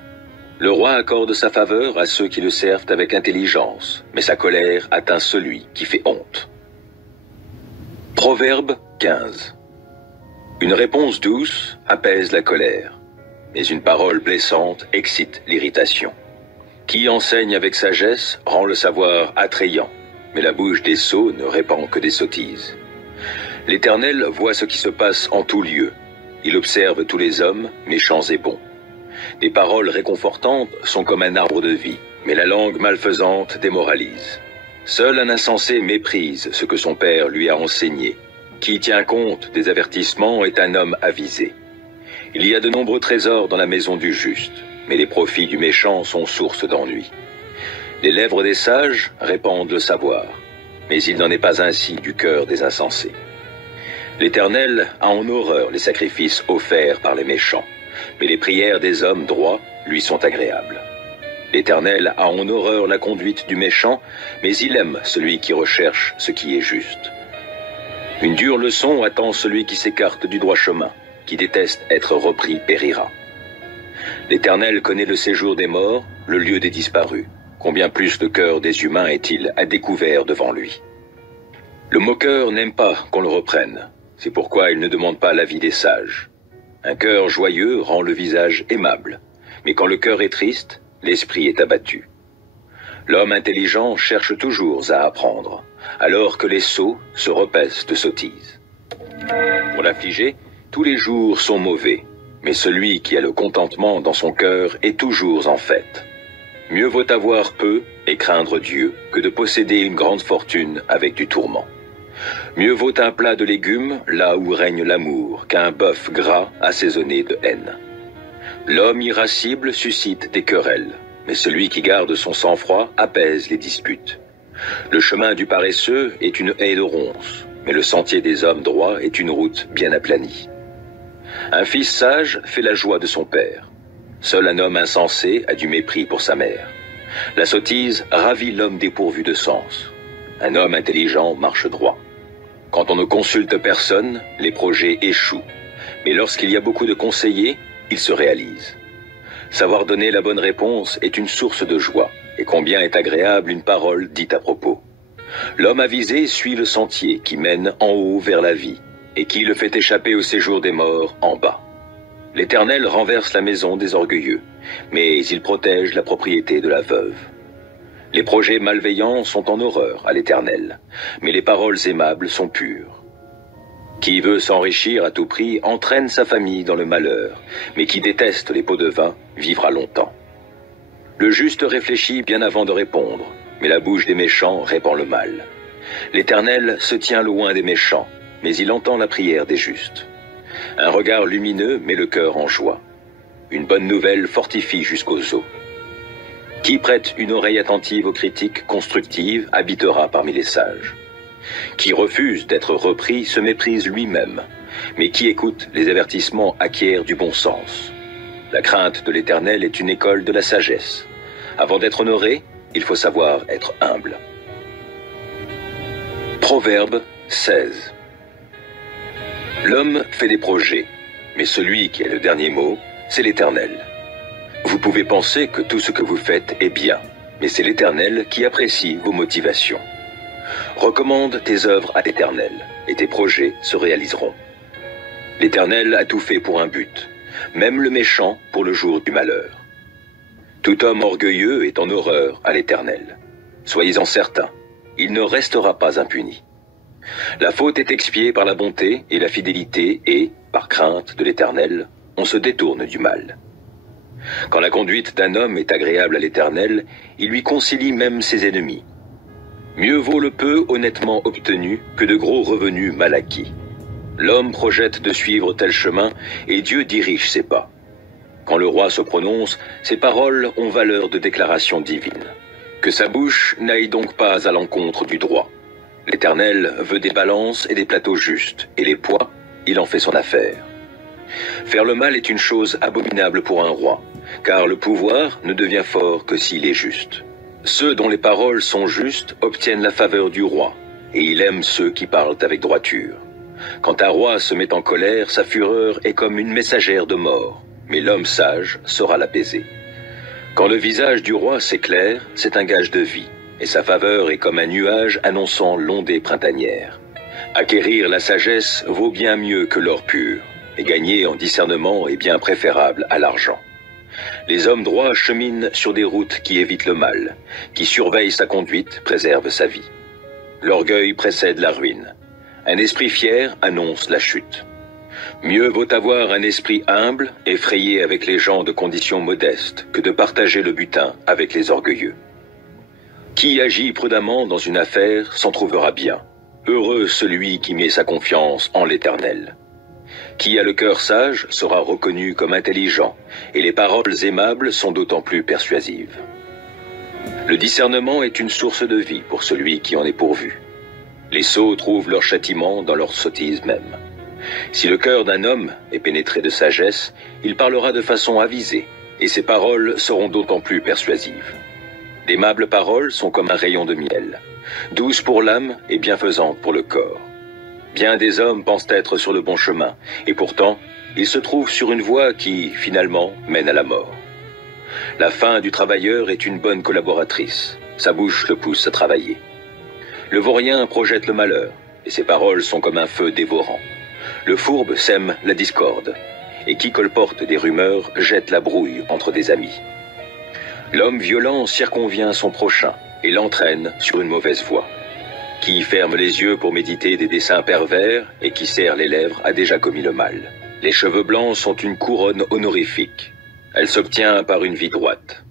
Le roi accorde sa faveur à ceux qui le servent avec intelligence, mais sa colère atteint celui qui fait honte. Proverbe 15. Une réponse douce apaise la colère, mais une parole blessante excite l'irritation. Qui enseigne avec sagesse rend le savoir attrayant, mais la bouche des sots ne répand que des sottises. L'Éternel voit ce qui se passe en tout lieu. Il observe tous les hommes, méchants et bons. Des paroles réconfortantes sont comme un arbre de vie, mais la langue malfaisante démoralise. Seul un insensé méprise ce que son père lui a enseigné. Qui tient compte des avertissements est un homme avisé. Il y a de nombreux trésors dans la maison du juste, mais les profits du méchant sont source d'ennui. Les lèvres des sages répandent le savoir, mais il n'en est pas ainsi du cœur des insensés. L'Éternel a en horreur les sacrifices offerts par les méchants, mais les prières des hommes droits lui sont agréables. L'Éternel a en horreur la conduite du méchant, mais il aime celui qui recherche ce qui est juste. Une dure leçon attend celui qui s'écarte du droit chemin, qui déteste être repris périra. L'Éternel connaît le séjour des morts, le lieu des disparus. Combien plus le cœur des humains est-il à découvert devant lui? Le moqueur n'aime pas qu'on le reprenne, c'est pourquoi il ne demande pas l'avis des sages. Un cœur joyeux rend le visage aimable, mais quand le cœur est triste, l'esprit est abattu. L'homme intelligent cherche toujours à apprendre, alors que les sots se repaissent de sottises. Pour l'affligé, tous les jours sont mauvais, mais celui qui a le contentement dans son cœur est toujours en fête. Mieux vaut avoir peu et craindre Dieu que de posséder une grande fortune avec du tourment. Mieux vaut un plat de légumes là où règne l'amour qu'un bœuf gras assaisonné de haine. L'homme irascible suscite des querelles, mais celui qui garde son sang-froid apaise les disputes. Le chemin du paresseux est une haie de ronces, mais le sentier des hommes droits est une route bien aplanie. Un fils sage fait la joie de son père. Seul un homme insensé a du mépris pour sa mère. La sottise ravit l'homme dépourvu de sens. Un homme intelligent marche droit. Quand on ne consulte personne, les projets échouent. Mais lorsqu'il y a beaucoup de conseillers, ils se réalisent. Savoir donner la bonne réponse est une source de joie, et combien est agréable une parole dite à propos. L'homme avisé suit le sentier qui mène en haut vers la vie, et qui le fait échapper au séjour des morts en bas. L'Éternel renverse la maison des orgueilleux, mais il protège la propriété de la veuve. Les projets malveillants sont en horreur à l'Éternel, mais les paroles aimables sont pures. Qui veut s'enrichir à tout prix entraîne sa famille dans le malheur, mais qui déteste les pots de vin vivra longtemps. Le juste réfléchit bien avant de répondre, mais la bouche des méchants répand le mal. L'Éternel se tient loin des méchants, mais il entend la prière des justes. Un regard lumineux met le cœur en joie. Une bonne nouvelle fortifie jusqu'aux os. Qui prête une oreille attentive aux critiques constructives habitera parmi les sages. Qui refuse d'être repris se méprise lui-même, mais qui écoute les avertissements acquiert du bon sens. La crainte de l'Éternel est une école de la sagesse. Avant d'être honoré, il faut savoir être humble. Proverbe 16. L'homme fait des projets, mais celui qui a le dernier mot, c'est l'Éternel. Vous pouvez penser que tout ce que vous faites est bien, mais c'est l'Éternel qui apprécie vos motivations. Recommande tes œuvres à l'Éternel, et tes projets se réaliseront. L'Éternel a tout fait pour un but, même le méchant pour le jour du malheur. Tout homme orgueilleux est en horreur à l'Éternel. Soyez-en certains, il ne restera pas impuni. La faute est expiée par la bonté et la fidélité et, par crainte de l'Éternel, on se détourne du mal. Quand la conduite d'un homme est agréable à l'Éternel, il lui concilie même ses ennemis. Mieux vaut le peu honnêtement obtenu que de gros revenus mal acquis. L'homme projette de suivre tel chemin et Dieu dirige ses pas. Quand le roi se prononce, ses paroles ont valeur de déclaration divine. Que sa bouche n'aille donc pas à l'encontre du droit. L'Éternel veut des balances et des plateaux justes, et les poids, il en fait son affaire. Faire le mal est une chose abominable pour un roi, car le pouvoir ne devient fort que s'il est juste. Ceux dont les paroles sont justes obtiennent la faveur du roi, et il aime ceux qui parlent avec droiture. Quand un roi se met en colère, sa fureur est comme une messagère de mort, mais l'homme sage saura l'apaiser. Quand le visage du roi s'éclaire, c'est un gage de vie, et sa faveur est comme un nuage annonçant l'ondée printanière. Acquérir la sagesse vaut bien mieux que l'or pur, et gagner en discernement est bien préférable à l'argent. Les hommes droits cheminent sur des routes qui évitent le mal, qui surveillent sa conduite, préservent sa vie. L'orgueil précède la ruine. Un esprit fier annonce la chute. Mieux vaut avoir un esprit humble, effrayé avec les gens de condition modeste, que de partager le butin avec les orgueilleux. Qui agit prudemment dans une affaire s'en trouvera bien. Heureux celui qui met sa confiance en l'Éternel. Qui a le cœur sage sera reconnu comme intelligent, et les paroles aimables sont d'autant plus persuasives. Le discernement est une source de vie pour celui qui en est pourvu. Les sots trouvent leur châtiment dans leur sottise même. Si le cœur d'un homme est pénétré de sagesse, il parlera de façon avisée, et ses paroles seront d'autant plus persuasives. D'aimables paroles sont comme un rayon de miel, douces pour l'âme et bienfaisantes pour le corps. Bien des hommes pensent être sur le bon chemin, et pourtant, ils se trouvent sur une voie qui, finalement, mène à la mort. La faim du travailleur est une bonne collaboratrice, sa bouche le pousse à travailler. Le vaurien projette le malheur, et ses paroles sont comme un feu dévorant. Le fourbe sème la discorde, et qui colporte des rumeurs jette la brouille entre des amis. L'homme violent circonvient son prochain, et l'entraîne sur une mauvaise voie. Qui ferme les yeux pour méditer des desseins pervers, et qui serre les lèvres a déjà commis le mal. Les cheveux blancs sont une couronne honorifique. Elle s'obtient par une vie droite.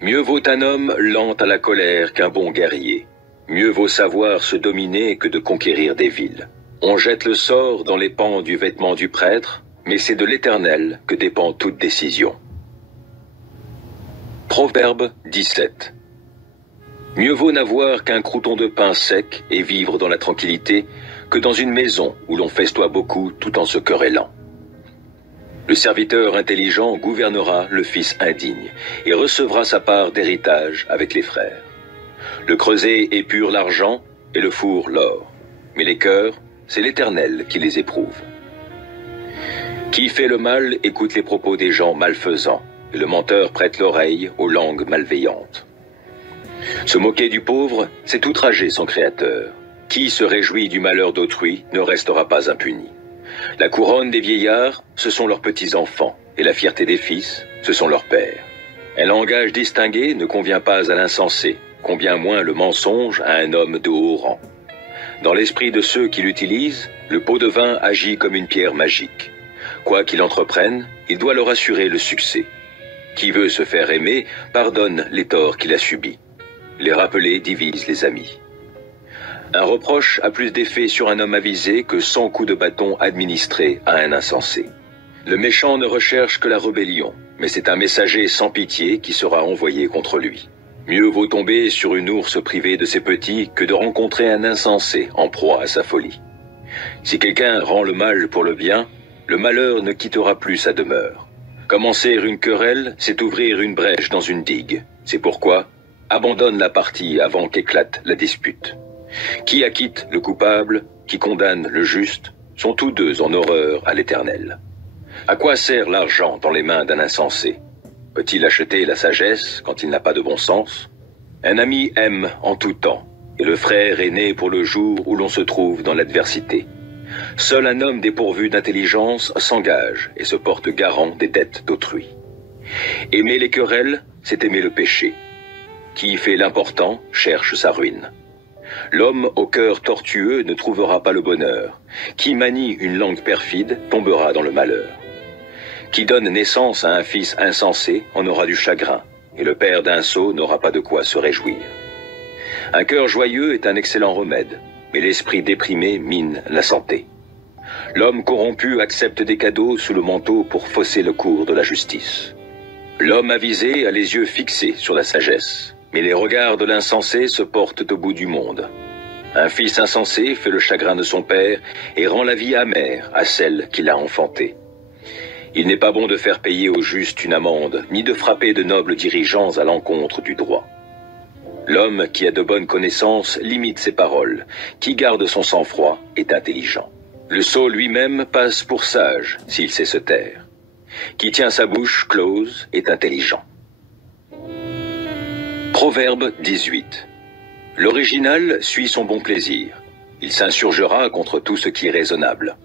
Mieux vaut un homme lent à la colère qu'un bon guerrier. Mieux vaut savoir se dominer que de conquérir des villes. On jette le sort dans les pans du vêtement du prêtre, mais c'est de l'Éternel que dépend toute décision. Proverbe 17. Mieux vaut n'avoir qu'un crouton de pain sec et vivre dans la tranquillité que dans une maison où l'on festoie beaucoup tout en se querellant. Le serviteur intelligent gouvernera le fils indigne et recevra sa part d'héritage avec les frères. Le creuset épure l'argent et le four l'or, mais les cœurs, c'est l'Éternel qui les éprouve. Qui fait le mal écoute les propos des gens malfaisants, et le menteur prête l'oreille aux langues malveillantes. Se moquer du pauvre, c'est outrager son Créateur. Qui se réjouit du malheur d'autrui ne restera pas impuni. La couronne des vieillards, ce sont leurs petits-enfants, et la fierté des fils, ce sont leurs pères. Un langage distingué ne convient pas à l'insensé, combien moins le mensonge à un homme de haut rang. Dans l'esprit de ceux qui l'utilisent, le pot de vin agit comme une pierre magique. Quoi qu'il entreprenne, il doit leur assurer le succès. Qui veut se faire aimer, pardonne les torts qu'il a subis. Les rappeler divise les amis. Un reproche a plus d'effet sur un homme avisé que 100 coups de bâton administrés à un insensé. Le méchant ne recherche que la rébellion, mais c'est un messager sans pitié qui sera envoyé contre lui. Mieux vaut tomber sur une ours privée de ses petits que de rencontrer un insensé en proie à sa folie. Si quelqu'un rend le mal pour le bien, le malheur ne quittera plus sa demeure. Commencer une querelle, c'est ouvrir une brèche dans une digue. C'est pourquoi, abandonne la partie avant qu'éclate la dispute. Qui acquitte le coupable, qui condamne le juste, sont tous deux en horreur à l'Éternel. À quoi sert l'argent dans les mains d'un insensé? Peut-il acheter la sagesse quand il n'a pas de bon sens? Un ami aime en tout temps, et le frère est né pour le jour où l'on se trouve dans l'adversité. Seul un homme dépourvu d'intelligence s'engage et se porte garant des dettes d'autrui. Aimer les querelles, c'est aimer le péché. Qui fait l'important cherche sa ruine. L'homme au cœur tortueux ne trouvera pas le bonheur. Qui manie une langue perfide tombera dans le malheur. Qui donne naissance à un fils insensé en aura du chagrin, et le père d'un sot n'aura pas de quoi se réjouir. Un cœur joyeux est un excellent remède, mais l'esprit déprimé mine la santé. L'homme corrompu accepte des cadeaux sous le manteau pour fausser le cours de la justice. L'homme avisé a les yeux fixés sur la sagesse, mais les regards de l'insensé se portent au bout du monde. Un fils insensé fait le chagrin de son père et rend la vie amère à celle qui l'a enfanté. Il n'est pas bon de faire payer au juste une amende, ni de frapper de nobles dirigeants à l'encontre du droit. L'homme qui a de bonnes connaissances limite ses paroles, qui garde son sang-froid est intelligent. Le sot lui-même passe pour sage s'il sait se taire. Qui tient sa bouche close est intelligent. Proverbe 18. L'original suit son bon plaisir. Il s'insurgera contre tout ce qui est raisonnable.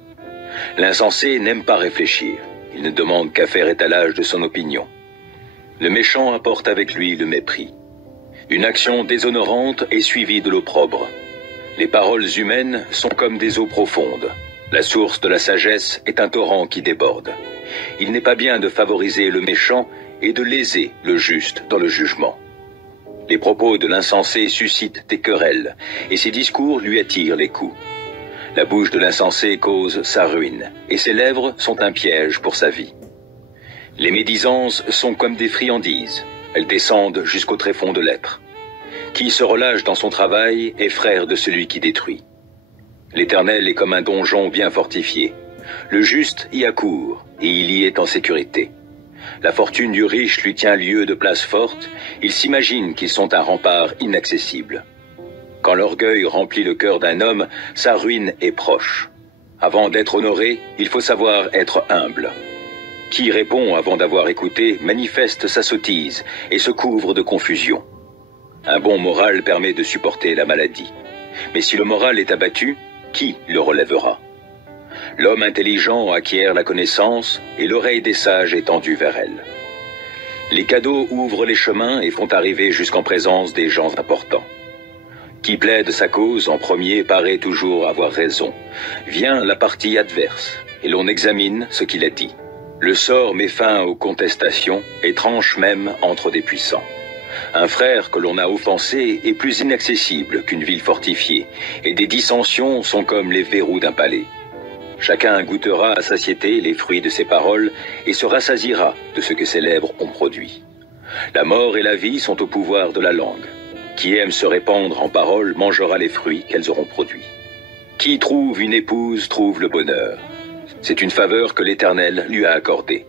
L'insensé n'aime pas réfléchir. Il ne demande qu'à faire étalage de son opinion. Le méchant apporte avec lui le mépris. Une action déshonorante est suivie de l'opprobre. Les paroles humaines sont comme des eaux profondes. La source de la sagesse est un torrent qui déborde. Il n'est pas bien de favoriser le méchant et de léser le juste dans le jugement. Les propos de l'insensé suscitent des querelles, et ses discours lui attirent les coups. La bouche de l'insensé cause sa ruine, et ses lèvres sont un piège pour sa vie. Les médisances sont comme des friandises, elles descendent jusqu'au tréfonds de l'être. Qui se relâche dans son travail est frère de celui qui détruit. L'Éternel est comme un donjon bien fortifié. Le juste y accourt, et il y est en sécurité. La fortune du riche lui tient lieu de place forte, il s'imagine qu'ils sont un rempart inaccessible. Quand l'orgueil remplit le cœur d'un homme, sa ruine est proche. Avant d'être honoré, il faut savoir être humble. Qui répond avant d'avoir écouté manifeste sa sottise et se couvre de confusion. Un bon moral permet de supporter la maladie. Mais si le moral est abattu, qui le relèvera? L'homme intelligent acquiert la connaissance et l'oreille des sages est tendue vers elle. Les cadeaux ouvrent les chemins et font arriver jusqu'en présence des gens importants. Qui plaide sa cause en premier paraît toujours avoir raison. Vient la partie adverse et l'on examine ce qu'il a dit. Le sort met fin aux contestations et tranche même entre des puissants. Un frère que l'on a offensé est plus inaccessible qu'une ville fortifiée, et des dissensions sont comme les verrous d'un palais. Chacun goûtera à satiété les fruits de ses paroles et se rassasiera de ce que ses lèvres ont produit. La mort et la vie sont au pouvoir de la langue. Qui aime se répandre en paroles mangera les fruits qu'elles auront produits. Qui trouve une épouse trouve le bonheur. C'est une faveur que l'Éternel lui a accordée.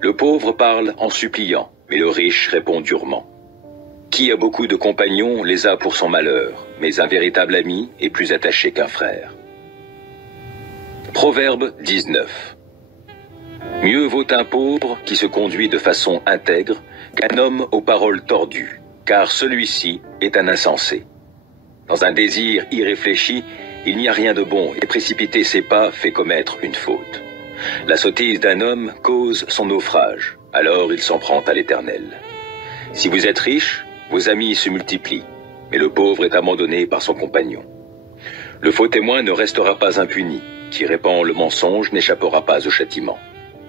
Le pauvre parle en suppliant, mais le riche répond durement. Qui a beaucoup de compagnons les a pour son malheur, mais un véritable ami est plus attaché qu'un frère. Proverbe 19. Mieux vaut un pauvre qui se conduit de façon intègre qu'un homme aux paroles tordues, car celui-ci est un insensé. Dans un désir irréfléchi, il n'y a rien de bon et précipiter ses pas fait commettre une faute. La sottise d'un homme cause son naufrage, alors il s'en prend à l'Éternel. Si vous êtes riche, vos amis se multiplient, mais le pauvre est abandonné par son compagnon. Le faux témoin ne restera pas impuni, qui répand le mensonge n'échappera pas au châtiment.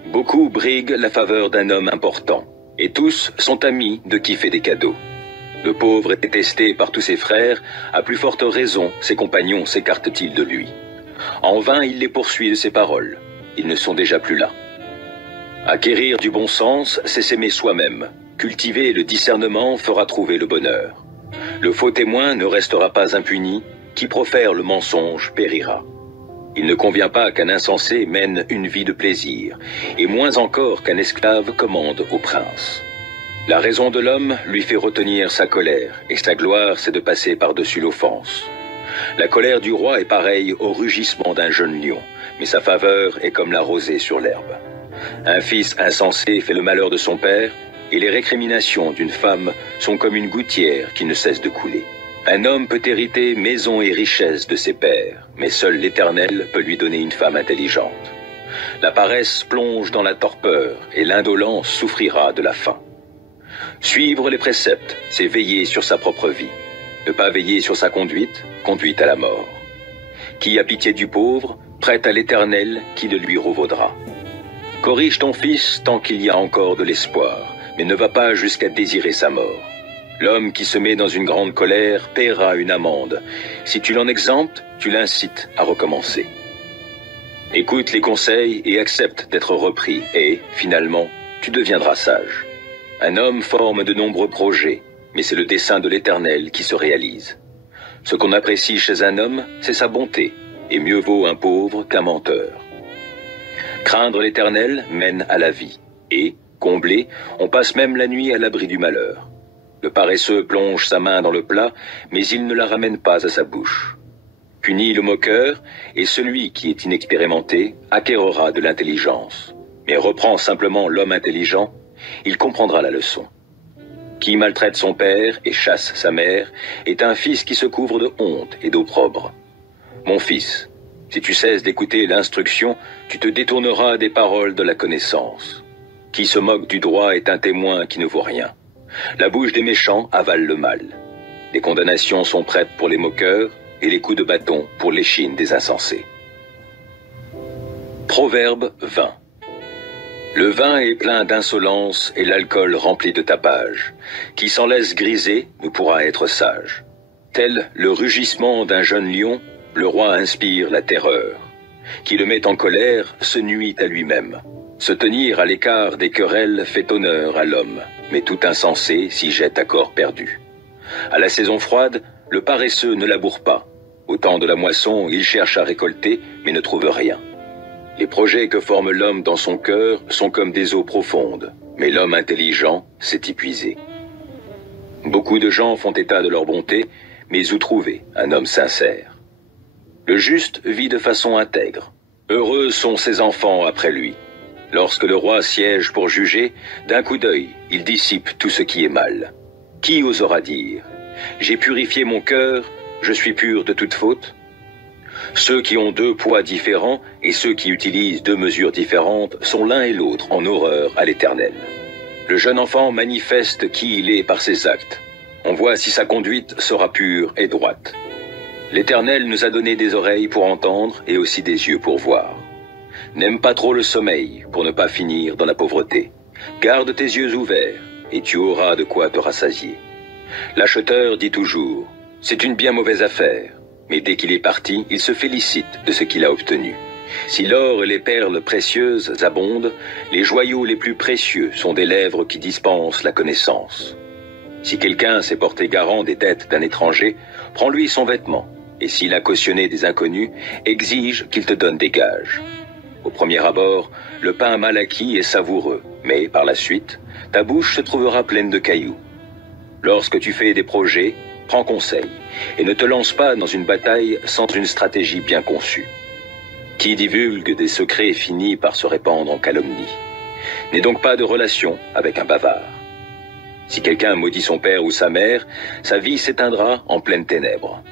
Beaucoup briguent la faveur d'un homme important, et tous sont amis de qui fait des cadeaux. Le pauvre est détesté par tous ses frères, à plus forte raison ses compagnons s'écartent-ils de lui. En vain il les poursuit de ses paroles, ils ne sont déjà plus là. Acquérir du bon sens, c'est s'aimer soi-même. Cultiver le discernement fera trouver le bonheur. Le faux témoin ne restera pas impuni, qui profère le mensonge périra. Il ne convient pas qu'un insensé mène une vie de plaisir, et moins encore qu'un esclave commande au prince. La raison de l'homme lui fait retenir sa colère, et sa gloire c'est de passer par-dessus l'offense. La colère du roi est pareille au rugissement d'un jeune lion, mais sa faveur est comme la rosée sur l'herbe. Un fils insensé fait le malheur de son père, et les récriminations d'une femme sont comme une gouttière qui ne cesse de couler. Un homme peut hériter maison et richesse de ses pères, mais seul l'Éternel peut lui donner une femme intelligente. La paresse plonge dans la torpeur, et l'indolence souffrira de la faim. Suivre les préceptes, c'est veiller sur sa propre vie. Ne pas veiller sur sa conduite conduit à la mort. Qui a pitié du pauvre, prête à l'Éternel qui le lui revaudra. Corrige ton fils tant qu'il y a encore de l'espoir, mais ne va pas jusqu'à désirer sa mort. L'homme qui se met dans une grande colère paiera une amende. Si tu l'en exemptes, tu l'incites à recommencer. Écoute les conseils et accepte d'être repris et, finalement, tu deviendras sage. Un homme forme de nombreux projets, mais c'est le dessein de l'Éternel qui se réalise. Ce qu'on apprécie chez un homme, c'est sa bonté, et mieux vaut un pauvre qu'un menteur. Craindre l'Éternel mène à la vie, et, comblé, on passe même la nuit à l'abri du malheur. Le paresseux plonge sa main dans le plat, mais il ne la ramène pas à sa bouche. Punit le moqueur, et celui qui est inexpérimenté acquérera de l'intelligence. Mais reprend simplement l'homme intelligent, il comprendra la leçon. Qui maltraite son père et chasse sa mère est un fils qui se couvre de honte et d'opprobre. Mon fils, si tu cesses d'écouter l'instruction, tu te détourneras des paroles de la connaissance. Qui se moque du droit est un témoin qui ne vaut rien. La bouche des méchants avale le mal. Les condamnations sont prêtes pour les moqueurs et les coups de bâton pour l'échine des insensés. Proverbe 20. Le vin est plein d'insolence et l'alcool rempli de tapage. Qui s'en laisse griser ne pourra être sage. Tel le rugissement d'un jeune lion, le roi inspire la terreur. Qui le met en colère se nuit à lui-même. Se tenir à l'écart des querelles fait honneur à l'homme, mais tout insensé s'y jette à corps perdu. À la saison froide, le paresseux ne laboure pas. Au temps de la moisson, il cherche à récolter, mais ne trouve rien. Les projets que forme l'homme dans son cœur sont comme des eaux profondes, mais l'homme intelligent s'est épuisé. Beaucoup de gens font état de leur bonté, mais où trouver un homme sincère? Le juste vit de façon intègre. Heureux sont ses enfants après lui. Lorsque le roi siège pour juger, d'un coup d'œil, il dissipe tout ce qui est mal. Qui osera dire « J'ai purifié mon cœur, je suis pur de toute faute » Ceux qui ont deux poids différents et ceux qui utilisent deux mesures différentes sont l'un et l'autre en horreur à l'Éternel. Le jeune enfant manifeste qui il est par ses actes. On voit si sa conduite sera pure et droite. L'Éternel nous a donné des oreilles pour entendre et aussi des yeux pour voir. N'aime pas trop le sommeil pour ne pas finir dans la pauvreté. Garde tes yeux ouverts et tu auras de quoi te rassasier. L'acheteur dit toujours « C'est une bien mauvaise affaire ». Mais dès qu'il est parti, il se félicite de ce qu'il a obtenu. Si l'or et les perles précieuses abondent, les joyaux les plus précieux sont des lèvres qui dispensent la connaissance. Si quelqu'un s'est porté garant des dettes d'un étranger, prends-lui son vêtement, et s'il a cautionné des inconnus, exige qu'il te donne des gages. Au premier abord, le pain mal acquis est savoureux, mais par la suite, ta bouche se trouvera pleine de cailloux. Lorsque tu fais des projets, prends conseil, et ne te lance pas dans une bataille sans une stratégie bien conçue. Qui divulgue des secrets finit par se répandre en calomnie. N'aie donc pas de relation avec un bavard. Si quelqu'un maudit son père ou sa mère, sa vie s'éteindra en pleines ténèbres.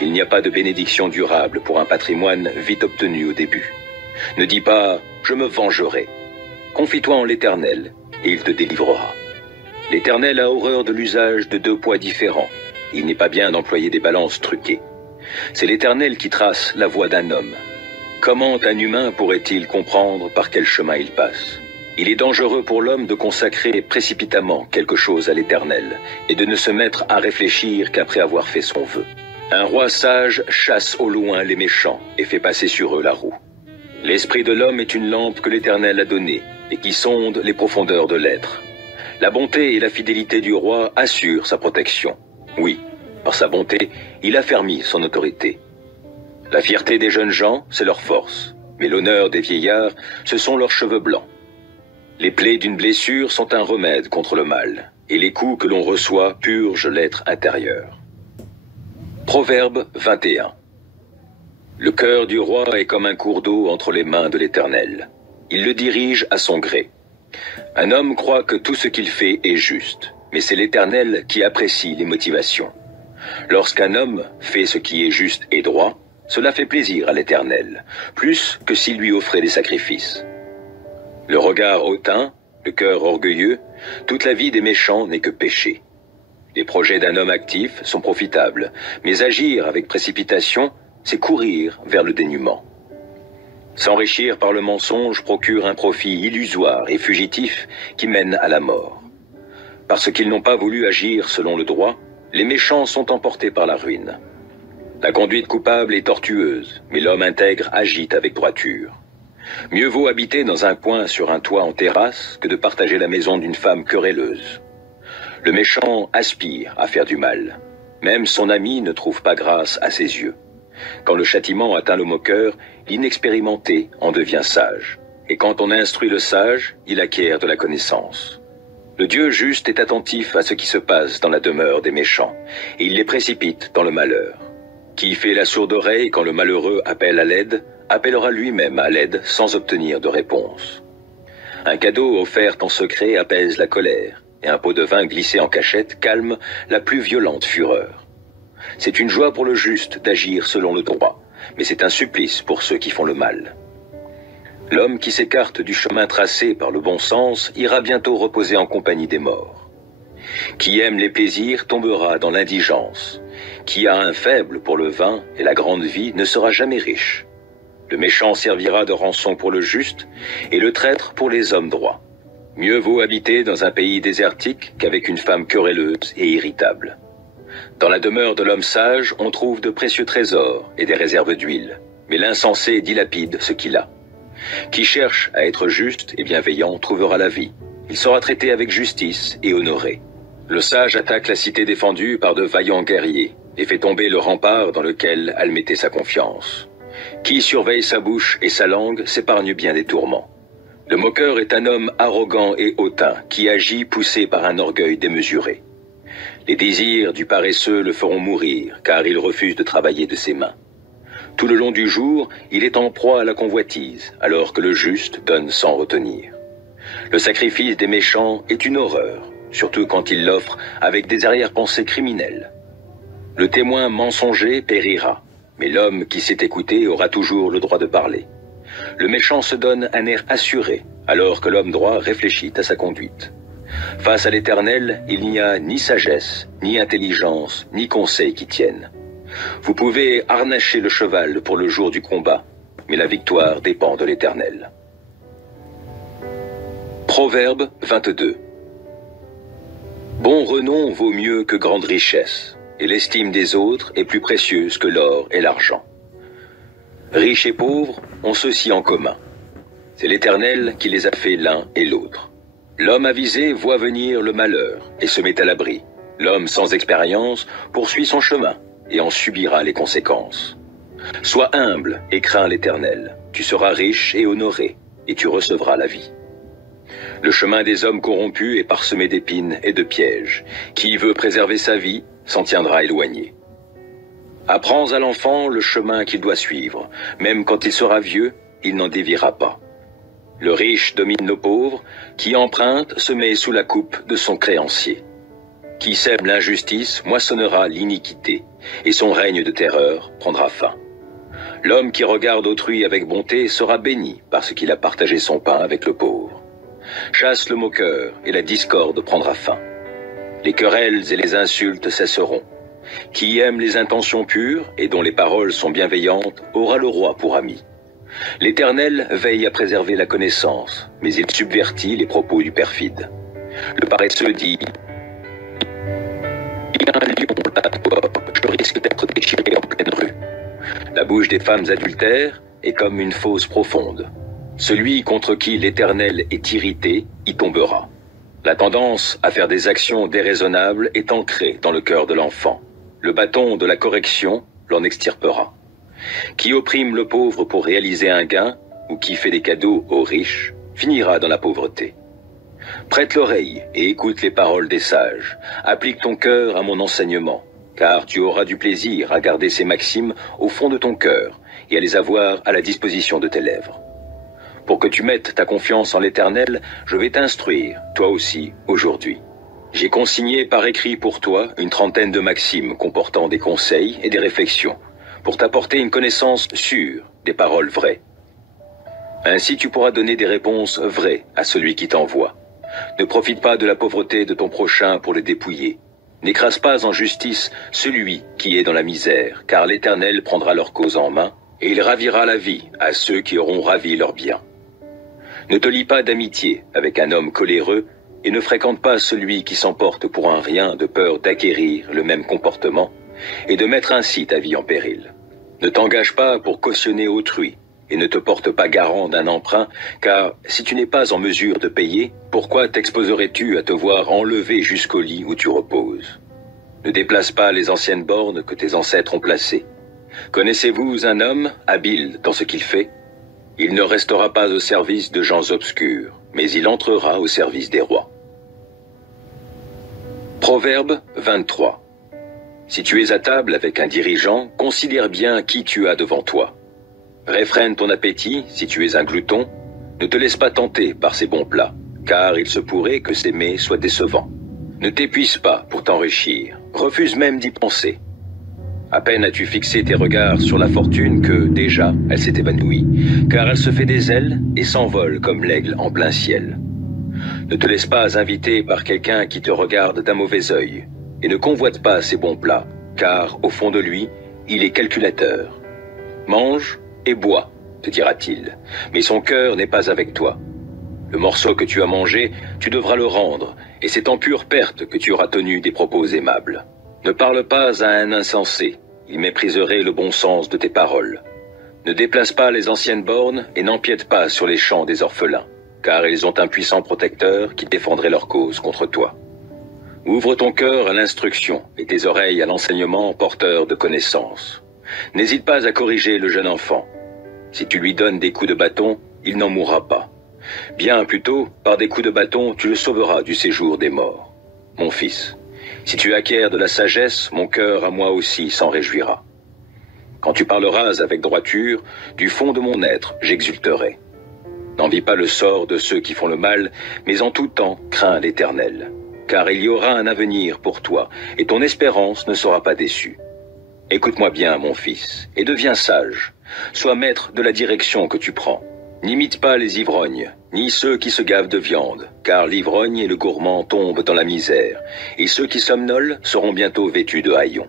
Il n'y a pas de bénédiction durable pour un patrimoine vite obtenu au début. Ne dis pas « je me vengerai ». Confie-toi en l'Éternel, et il te délivrera. L'Éternel a horreur de l'usage de deux poids différents. Il n'est pas bien d'employer des balances truquées. C'est l'Éternel qui trace la voie d'un homme. Comment un humain pourrait-il comprendre par quel chemin il passe? Il est dangereux pour l'homme de consacrer précipitamment quelque chose à l'Éternel et de ne se mettre à réfléchir qu'après avoir fait son vœu. Un roi sage chasse au loin les méchants et fait passer sur eux la roue. L'esprit de l'homme est une lampe que l'Éternel a donnée et qui sonde les profondeurs de l'être. La bonté et la fidélité du roi assurent sa protection. Oui, par sa bonté, il affermit son autorité. La fierté des jeunes gens, c'est leur force, mais l'honneur des vieillards, ce sont leurs cheveux blancs. Les plaies d'une blessure sont un remède contre le mal, et les coups que l'on reçoit purgent l'être intérieur. Proverbe 21. Le cœur du roi est comme un cours d'eau entre les mains de l'Éternel. Il le dirige à son gré. Un homme croit que tout ce qu'il fait est juste, mais c'est l'Éternel qui apprécie les motivations. Lorsqu'un homme fait ce qui est juste et droit, cela fait plaisir à l'Éternel, plus que s'il lui offrait des sacrifices. Le regard hautain, le cœur orgueilleux, toute la vie des méchants n'est que péché. Les projets d'un homme actif sont profitables, mais agir avec précipitation, c'est courir vers le dénuement. S'enrichir par le mensonge procure un profit illusoire et fugitif qui mène à la mort. Parce qu'ils n'ont pas voulu agir selon le droit, les méchants sont emportés par la ruine. La conduite coupable est tortueuse, mais l'homme intègre agit avec droiture. Mieux vaut habiter dans un coin sur un toit en terrasse que de partager la maison d'une femme querelleuse. Le méchant aspire à faire du mal. Même son ami ne trouve pas grâce à ses yeux. Quand le châtiment atteint le moqueur, l'inexpérimenté en devient sage. Et quand on instruit le sage, il acquiert de la connaissance. Le Dieu juste est attentif à ce qui se passe dans la demeure des méchants, et il les précipite dans le malheur. Qui fait la sourde oreille quand le malheureux appelle à l'aide, appellera lui-même à l'aide sans obtenir de réponse. Un cadeau offert en secret apaise la colère, et un pot de vin glissé en cachette calme la plus violente fureur. C'est une joie pour le juste d'agir selon le droit, mais c'est un supplice pour ceux qui font le mal. L'homme qui s'écarte du chemin tracé par le bon sens ira bientôt reposer en compagnie des morts. Qui aime les plaisirs tombera dans l'indigence. Qui a un faible pour le vin et la grande vie ne sera jamais riche. Le méchant servira de rançon pour le juste et le traître pour les hommes droits. Mieux vaut habiter dans un pays désertique qu'avec une femme querelleuse et irritable. Dans la demeure de l'homme sage, on trouve de précieux trésors et des réserves d'huile, mais l'insensé dilapide ce qu'il a. Qui cherche à être juste et bienveillant trouvera la vie. Il sera traité avec justice et honoré. Le sage attaque la cité défendue par de vaillants guerriers et fait tomber le rempart dans lequel elle mettait sa confiance. Qui surveille sa bouche et sa langue s'épargne bien des tourments. Le moqueur est un homme arrogant et hautain qui agit poussé par un orgueil démesuré. Les désirs du paresseux le feront mourir car il refuse de travailler de ses mains. Tout le long du jour, il est en proie à la convoitise alors que le juste donne sans retenir. Le sacrifice des méchants est une horreur, surtout quand il l'offre avec des arrière-pensées criminelles. Le témoin mensonger périra, mais l'homme qui sait écouter aura toujours le droit de parler. Le méchant se donne un air assuré, alors que l'homme droit réfléchit à sa conduite. Face à l'Éternel, il n'y a ni sagesse, ni intelligence, ni conseil qui tiennent. Vous pouvez harnacher le cheval pour le jour du combat, mais la victoire dépend de l'Éternel. Proverbe 22. Bon renom vaut mieux que grande richesse, et l'estime des autres est plus précieuse que l'or et l'argent. Riches et pauvres ont ceci en commun. C'est l'Éternel qui les a fait l'un et l'autre. L'homme avisé voit venir le malheur et se met à l'abri. L'homme sans expérience poursuit son chemin et en subira les conséquences. Sois humble et crains l'Éternel. Tu seras riche et honoré, et tu recevras la vie. Le chemin des hommes corrompus est parsemé d'épines et de pièges. Qui veut préserver sa vie s'en tiendra éloigné. Apprends à l'enfant le chemin qu'il doit suivre. Même quand il sera vieux, il n'en déviera pas. Le riche domine le pauvre, qui emprunte se met sous la coupe de son créancier. Qui sème l'injustice moissonnera l'iniquité, et son règne de terreur prendra fin. L'homme qui regarde autrui avec bonté sera béni parce qu'il a partagé son pain avec le pauvre. Chasse le moqueur et la discorde prendra fin. Les querelles et les insultes cesseront. Qui aime les intentions pures et dont les paroles sont bienveillantes aura le roi pour ami. L'Éternel veille à préserver la connaissance, mais il subvertit les propos du perfide. Le paresseux dit « Il y a un lion là dehors, je risque d'être déchiré en pleine rue. » La bouche des femmes adultères est comme une fosse profonde. Celui contre qui l'Éternel est irrité y tombera. La tendance à faire des actions déraisonnables est ancrée dans le cœur de l'enfant. Le bâton de la correction l'en extirpera. Qui opprime le pauvre pour réaliser un gain, ou qui fait des cadeaux aux riches, finira dans la pauvreté. Prête l'oreille et écoute les paroles des sages. Applique ton cœur à mon enseignement, car tu auras du plaisir à garder ces maximes au fond de ton cœur et à les avoir à la disposition de tes lèvres. Pour que tu mettes ta confiance en l'Éternel, je vais t'instruire, toi aussi, aujourd'hui. J'ai consigné par écrit pour toi une trentaine de maximes comportant des conseils et des réflexions, pour t'apporter une connaissance sûre des paroles vraies. Ainsi tu pourras donner des réponses vraies à celui qui t'envoie. Ne profite pas de la pauvreté de ton prochain pour le dépouiller. N'écrase pas en justice celui qui est dans la misère, car l'Éternel prendra leur cause en main, et il ravira la vie à ceux qui auront ravi leur bien. Ne te lie pas d'amitié avec un homme coléreux, et ne fréquente pas celui qui s'emporte pour un rien de peur d'acquérir le même comportement, et de mettre ainsi ta vie en péril. Ne t'engage pas pour cautionner autrui, et ne te porte pas garant d'un emprunt, car si tu n'es pas en mesure de payer, pourquoi t'exposerais-tu à te voir enlevé jusqu'au lit où tu reposes? Ne déplace pas les anciennes bornes que tes ancêtres ont placées. Connaissez-vous un homme habile dans ce qu'il fait? Il ne restera pas au service de gens obscurs, mais il entrera au service des rois. Proverbe 23. Si tu es à table avec un dirigeant, considère bien qui tu as devant toi. Réfrène ton appétit si tu es un glouton. Ne te laisse pas tenter par ces bons plats, car il se pourrait que ces mets soient décevants. Ne t'épuise pas pour t'enrichir, refuse même d'y penser. À peine as-tu fixé tes regards sur la fortune que, déjà, elle s'est évanouie, car elle se fait des ailes et s'envole comme l'aigle en plein ciel. Ne te laisse pas inviter par quelqu'un qui te regarde d'un mauvais œil, et ne convoite pas ses bons plats, car, au fond de lui, il est calculateur. Mange et bois, te dira-t-il, mais son cœur n'est pas avec toi. Le morceau que tu as mangé, tu devras le rendre, et c'est en pure perte que tu auras tenu des propos aimables. Ne parle pas à un insensé, il mépriserait le bon sens de tes paroles. Ne déplace pas les anciennes bornes et n'empiète pas sur les champs des orphelins, car ils ont un puissant protecteur qui défendrait leur cause contre toi. Ouvre ton cœur à l'instruction et tes oreilles à l'enseignement porteur de connaissances. N'hésite pas à corriger le jeune enfant. Si tu lui donnes des coups de bâton, il n'en mourra pas. Bien plutôt, par des coups de bâton, tu le sauveras du séjour des morts. Mon fils, si tu acquiers de la sagesse, mon cœur à moi aussi s'en réjouira. Quand tu parleras avec droiture, du fond de mon être, j'exulterai. N'envie pas le sort de ceux qui font le mal, mais en tout temps, crains l'Éternel. Car il y aura un avenir pour toi, et ton espérance ne sera pas déçue. Écoute-moi bien, mon fils, et deviens sage. Sois maître de la direction que tu prends. N'imite pas les ivrognes, ni ceux qui se gavent de viande, car l'ivrogne et le gourmand tombent dans la misère, et ceux qui somnolent seront bientôt vêtus de haillons.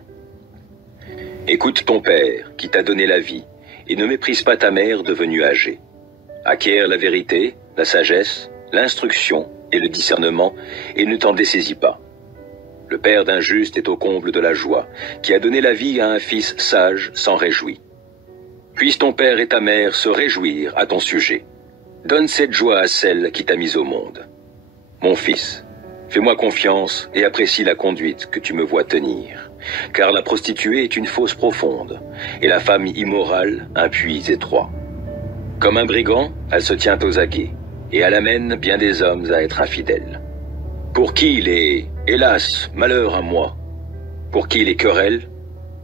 Écoute ton père, qui t'a donné la vie, et ne méprise pas ta mère devenue âgée. Acquiert la vérité, la sagesse, l'instruction et le discernement, et ne t'en dessaisis pas. Le père d'un juste est au comble de la joie, qui a donné la vie à un fils sage s'en réjouit. Puisse ton père et ta mère se réjouir à ton sujet. Donne cette joie à celle qui t'a mis au monde. Mon fils, fais-moi confiance et apprécie la conduite que tu me vois tenir, car la prostituée est une fosse profonde, et la femme immorale un puits étroit. Comme un brigand, elle se tient aux aguets, et elle amène bien des hommes à être infidèles. Pour qui les « hélas, malheur à moi », pour qui les querelles,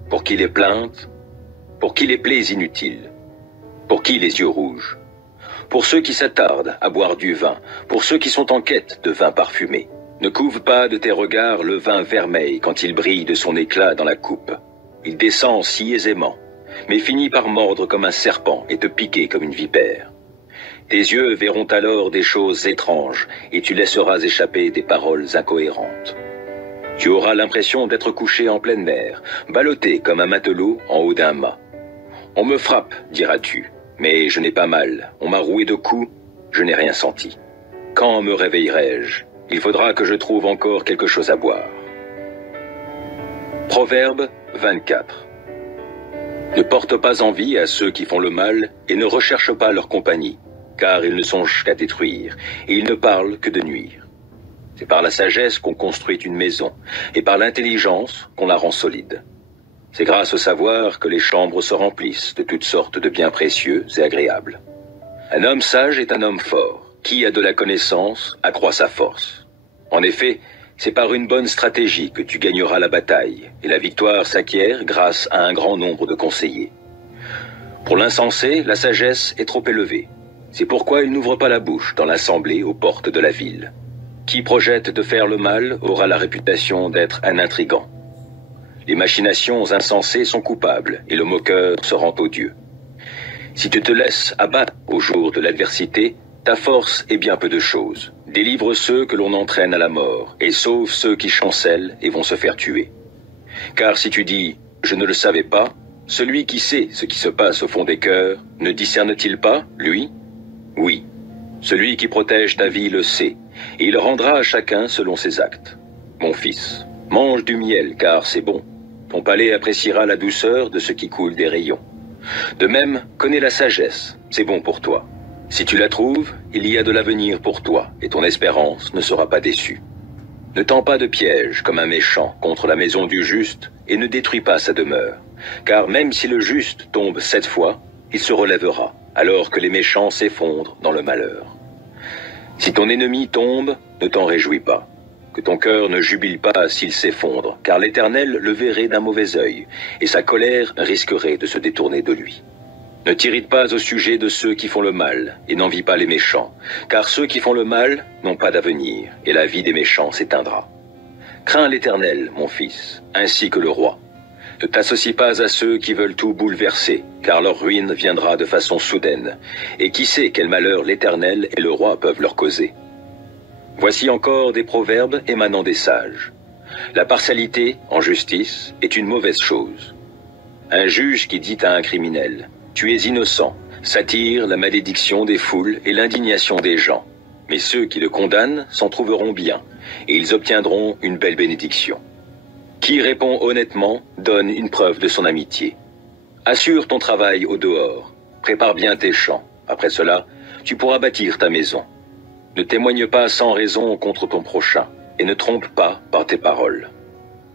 pour qui les plaintes, pour qui les plaies inutiles, pour qui les yeux rouges, pour ceux qui s'attardent à boire du vin, pour ceux qui sont en quête de vin parfumé. Ne couve pas de tes regards le vin vermeil quand il brille de son éclat dans la coupe. Il descend si aisément, mais finit par mordre comme un serpent et te piquer comme une vipère. Tes yeux verront alors des choses étranges et tu laisseras échapper des paroles incohérentes. Tu auras l'impression d'être couché en pleine mer, ballotté comme un matelot en haut d'un mât. On me frappe, diras-tu, mais je n'ai pas mal. On m'a roué de coups, je n'ai rien senti. Quand me réveillerai-je? Il faudra que je trouve encore quelque chose à boire. Proverbe 24. Ne porte pas envie à ceux qui font le mal et ne recherche pas leur compagnie, car ils ne songent qu'à détruire, et ils ne parlent que de nuire. C'est par la sagesse qu'on construit une maison, et par l'intelligence qu'on la rend solide. C'est grâce au savoir que les chambres se remplissent de toutes sortes de biens précieux et agréables. Un homme sage est un homme fort. Qui a de la connaissance accroît sa force. En effet, c'est par une bonne stratégie que tu gagneras la bataille, et la victoire s'acquiert grâce à un grand nombre de conseillers. Pour l'insensé, la sagesse est trop élevée. C'est pourquoi il n'ouvre pas la bouche dans l'assemblée aux portes de la ville. Qui projette de faire le mal aura la réputation d'être un intrigant. Les machinations insensées sont coupables, et le moqueur se rend odieux. Si tu te laisses abattre au jour de l'adversité, ta force est bien peu de chose. Délivre ceux que l'on entraîne à la mort, et sauve ceux qui chancellent et vont se faire tuer. Car si tu dis « je ne le savais pas », celui qui sait ce qui se passe au fond des cœurs, ne discerne-t-il pas, lui? Oui, celui qui protège ta vie le sait, et il rendra à chacun selon ses actes. Mon fils, mange du miel, car c'est bon. Ton palais appréciera la douceur de ce qui coule des rayons. De même, connais la sagesse, c'est bon pour toi. Si tu la trouves, il y a de l'avenir pour toi, et ton espérance ne sera pas déçue. Ne tends pas de piège comme un méchant contre la maison du juste, et ne détruis pas sa demeure. Car même si le juste tombe 7 fois, il se relèvera, alors que les méchants s'effondrent dans le malheur. Si ton ennemi tombe, ne t'en réjouis pas. Que ton cœur ne jubile pas s'il s'effondre, car l'Éternel le verrait d'un mauvais œil, et sa colère risquerait de se détourner de lui. Ne t'irrite pas au sujet de ceux qui font le mal, et n'envie pas les méchants, car ceux qui font le mal n'ont pas d'avenir, et la vie des méchants s'éteindra. Crains l'Éternel, mon fils, ainsi que le roi. Ne t'associe pas à ceux qui veulent tout bouleverser, car leur ruine viendra de façon soudaine, et qui sait quel malheur l'Éternel et le roi peuvent leur causer. Voici encore des proverbes émanant des sages. La partialité, en justice, est une mauvaise chose. Un juge qui dit à un criminel « Tu es innocent », s'attire la malédiction des foules et l'indignation des gens. Mais ceux qui le condamnent s'en trouveront bien, et ils obtiendront une belle bénédiction. Qui répond honnêtement donne une preuve de son amitié. Assure ton travail au dehors, prépare bien tes champs. Après cela, tu pourras bâtir ta maison. Ne témoigne pas sans raison contre ton prochain, et ne trompe pas par tes paroles.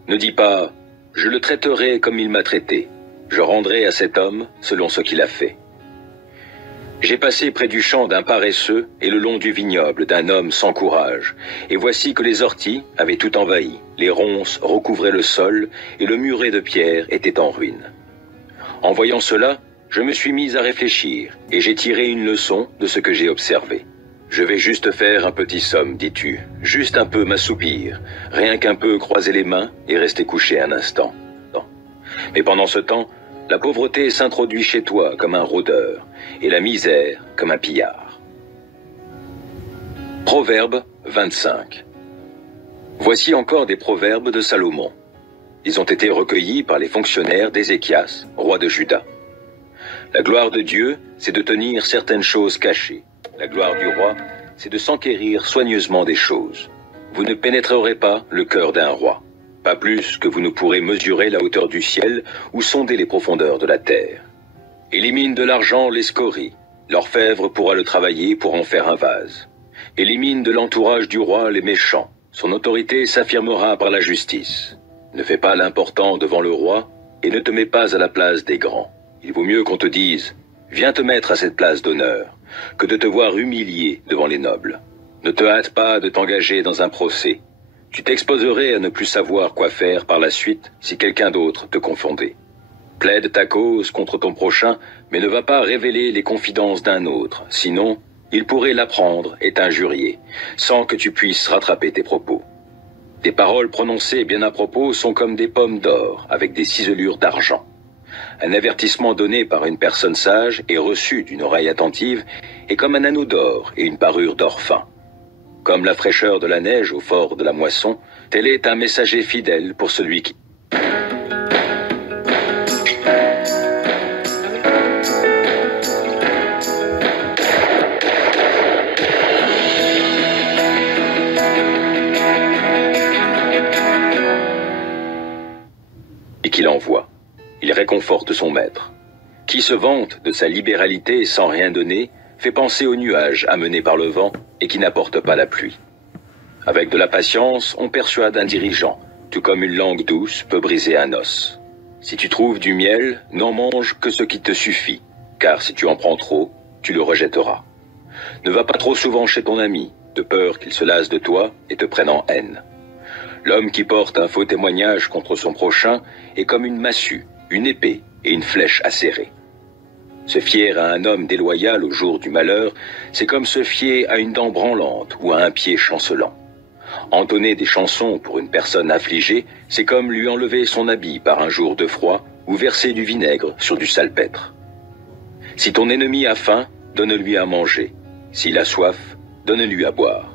Ne dis pas « Je le traiterai comme il m'a traité, je rendrai à cet homme selon ce qu'il a fait. » J'ai passé près du champ d'un paresseux et le long du vignoble d'un homme sans courage, et voici que les orties avaient tout envahi, les ronces recouvraient le sol, et le muret de pierre était en ruine. En voyant cela, je me suis mis à réfléchir, et j'ai tiré une leçon de ce que j'ai observé. Je vais juste faire un petit somme, dis-tu, juste un peu m'assoupir, rien qu'un peu croiser les mains et rester couché un instant. Non. Mais pendant ce temps, la pauvreté s'introduit chez toi comme un rôdeur, et la misère comme un pillard. Proverbe 25. Voici encore des proverbes de Salomon. Ils ont été recueillis par les fonctionnaires d'Ézéchias, roi de Juda. La gloire de Dieu, c'est de tenir certaines choses cachées. La gloire du roi, c'est de s'enquérir soigneusement des choses. Vous ne pénétrerez pas le cœur d'un roi, pas plus que vous ne pourrez mesurer la hauteur du ciel ou sonder les profondeurs de la terre. Élimine de l'argent les scories, l'orfèvre pourra le travailler pour en faire un vase. Élimine de l'entourage du roi les méchants, son autorité s'affirmera par la justice. Ne fais pas l'important devant le roi et ne te mets pas à la place des grands. Il vaut mieux qu'on te dise « Viens te mettre à cette place d'honneur » que de te voir humilié devant les nobles. Ne te hâte pas de t'engager dans un procès. Tu t'exposerais à ne plus savoir quoi faire par la suite si quelqu'un d'autre te confondait. Plaide ta cause contre ton prochain, mais ne va pas révéler les confidences d'un autre, sinon il pourrait l'apprendre et t'injurier, sans que tu puisses rattraper tes propos. Des paroles prononcées bien à propos sont comme des pommes d'or avec des ciselures d'argent. Un avertissement donné par une personne sage et reçu d'une oreille attentive est comme un anneau d'or et une parure d'or fin. Comme la fraîcheur de la neige au fort de la moisson, tel est un messager fidèle pour celui qui... et qu'il envoie. Il réconforte son maître. Qui se vante de sa libéralité sans rien donner, fait penser aux nuages amenés par le vent et qui n'apportent pas la pluie. Avec de la patience, on persuade un dirigeant, tout comme une langue douce peut briser un os. Si tu trouves du miel, n'en mange que ce qui te suffit, car si tu en prends trop, tu le rejetteras. Ne va pas trop souvent chez ton ami, de peur qu'il se lasse de toi et te prenne en haine. L'homme qui porte un faux témoignage contre son prochain est comme une massue, une épée et une flèche acérée. Se fier à un homme déloyal au jour du malheur, c'est comme se fier à une dent branlante ou à un pied chancelant. Entonner des chansons pour une personne affligée, c'est comme lui enlever son habit par un jour de froid ou verser du vinaigre sur du salpêtre. Si ton ennemi a faim, donne-lui à manger. S'il a soif, donne-lui à boire.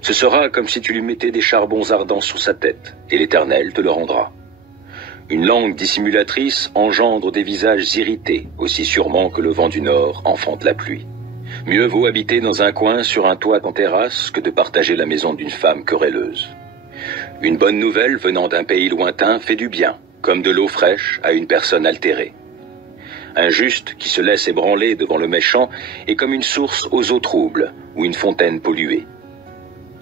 Ce sera comme si tu lui mettais des charbons ardents sur sa tête, et l'Éternel te le rendra. Une langue dissimulatrice engendre des visages irrités, aussi sûrement que le vent du nord enfante la pluie. Mieux vaut habiter dans un coin sur un toit en terrasse que de partager la maison d'une femme querelleuse. Une bonne nouvelle venant d'un pays lointain fait du bien, comme de l'eau fraîche à une personne altérée. Un juste qui se laisse ébranler devant le méchant est comme une source aux eaux troubles ou une fontaine polluée.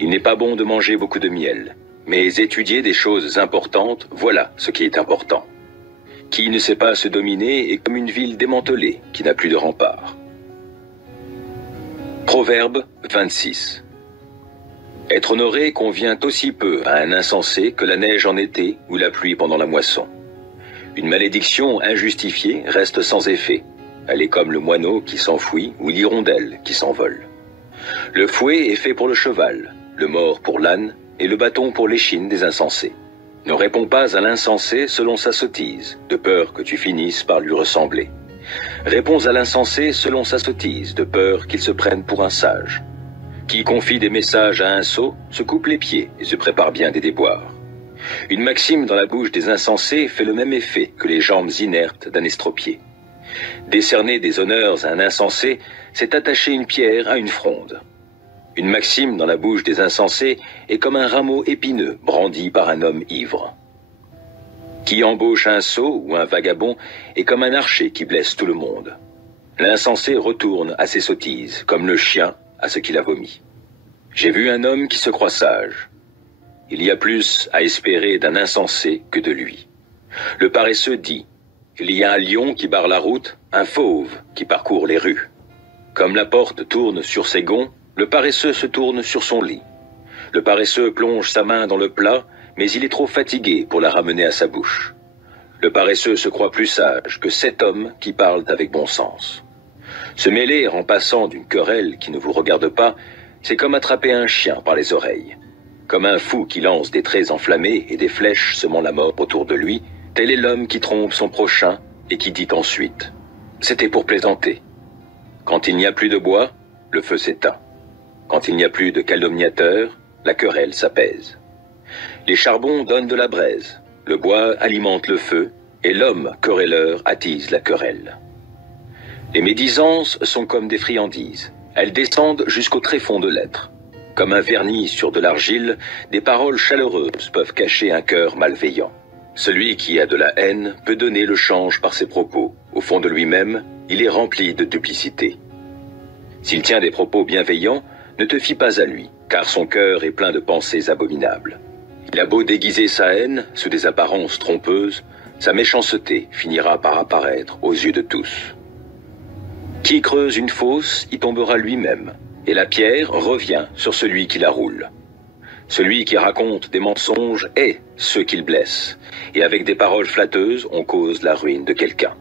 Il n'est pas bon de manger beaucoup de miel, mais étudier des choses importantes, voilà ce qui est important. Qui ne sait pas se dominer est comme une ville démantelée qui n'a plus de remparts. Proverbe 26. Être honoré convient aussi peu à un insensé que la neige en été ou la pluie pendant la moisson. Une malédiction injustifiée reste sans effet. Elle est comme le moineau qui s'enfuit ou l'hirondelle qui s'envole. Le fouet est fait pour le cheval, le mors pour l'âne et le bâton pour l'échine des insensés. Ne réponds pas à l'insensé selon sa sottise, de peur que tu finisses par lui ressembler. Réponds à l'insensé selon sa sottise, de peur qu'il se prenne pour un sage. Qui confie des messages à un sot se coupe les pieds et se prépare bien des déboires. Une maxime dans la bouche des insensés fait le même effet que les jambes inertes d'un estropié. Décerner des honneurs à un insensé, c'est attacher une pierre à une fronde. Une maxime dans la bouche des insensés est comme un rameau épineux brandi par un homme ivre. Qui embauche un sot ou un vagabond est comme un archer qui blesse tout le monde. L'insensé retourne à ses sottises, comme le chien à ce qu'il a vomi. J'ai vu un homme qui se croit sage. Il y a plus à espérer d'un insensé que de lui. Le paresseux dit, il y a un lion qui barre la route, un fauve qui parcourt les rues. Comme la porte tourne sur ses gonds, le paresseux se tourne sur son lit. Le paresseux plonge sa main dans le plat, mais il est trop fatigué pour la ramener à sa bouche. Le paresseux se croit plus sage que 7 hommes qui parlent avec bon sens. Se mêler en passant d'une querelle qui ne vous regarde pas, c'est comme attraper un chien par les oreilles. Comme un fou qui lance des traits enflammés et des flèches semant la mort autour de lui, tel est l'homme qui trompe son prochain et qui dit ensuite « C'était pour plaisanter ». Quand il n'y a plus de bois, le feu s'éteint. Quand il n'y a plus de calomniateurs, la querelle s'apaise. Les charbons donnent de la braise, le bois alimente le feu, et l'homme querelleur attise la querelle. Les médisances sont comme des friandises. Elles descendent jusqu'au tréfonds de l'être. Comme un vernis sur de l'argile, des paroles chaleureuses peuvent cacher un cœur malveillant. Celui qui a de la haine peut donner le change par ses propos. Au fond de lui-même, il est rempli de duplicité. S'il tient des propos bienveillants, ne te fie pas à lui, car son cœur est plein de pensées abominables. Il a beau déguiser sa haine sous des apparences trompeuses, sa méchanceté finira par apparaître aux yeux de tous. Qui creuse une fosse y tombera lui-même, et la pierre revient sur celui qui la roule. Celui qui raconte des mensonges est ceux qu'il blesse, et avec des paroles flatteuses, on cause la ruine de quelqu'un.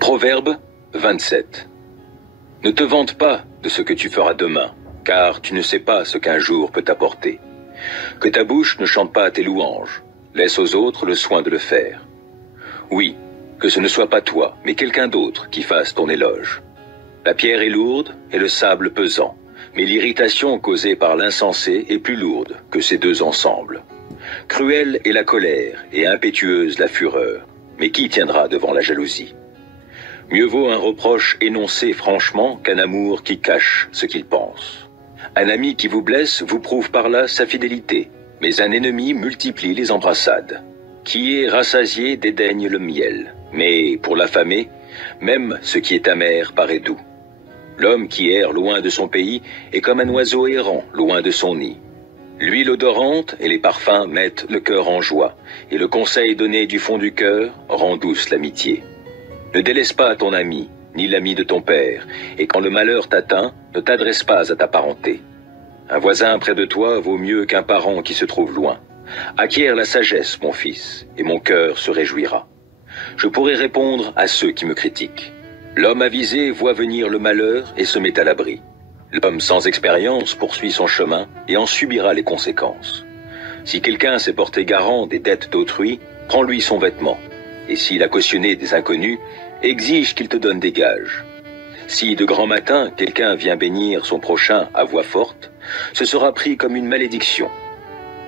Proverbe 27. Ne te vante pas de ce que tu feras demain, car tu ne sais pas ce qu'un jour peut t'apporter. Que ta bouche ne chante pas tes louanges, laisse aux autres le soin de le faire. Oui, que ce ne soit pas toi, mais quelqu'un d'autre qui fasse ton éloge. La pierre est lourde et le sable pesant, mais l'irritation causée par l'insensé est plus lourde que ces deux ensemble. Cruelle est la colère et impétueuse la fureur, mais qui tiendra devant la jalousie? Mieux vaut un reproche énoncé franchement qu'un amour qui cache ce qu'il pense. Un ami qui vous blesse vous prouve par là sa fidélité, mais un ennemi multiplie les embrassades. Qui est rassasié dédaigne le miel, mais pour l'affamé, même ce qui est amer paraît doux. L'homme qui erre loin de son pays est comme un oiseau errant loin de son nid. L'huile odorante et les parfums mettent le cœur en joie, et le conseil donné du fond du cœur rend douce l'amitié. Ne délaisse pas ton ami, ni l'ami de ton père, et quand le malheur t'atteint, ne t'adresse pas à ta parenté. Un voisin près de toi vaut mieux qu'un parent qui se trouve loin. Acquiert la sagesse, mon fils, et mon cœur se réjouira. Je pourrai répondre à ceux qui me critiquent. L'homme avisé voit venir le malheur et se met à l'abri. L'homme sans expérience poursuit son chemin et en subira les conséquences. Si quelqu'un s'est porté garant des dettes d'autrui, prends-lui son vêtement. Et s'il a cautionné des inconnus, exige qu'il te donne des gages. Si de grand matin, quelqu'un vient bénir son prochain à voix forte, ce sera pris comme une malédiction.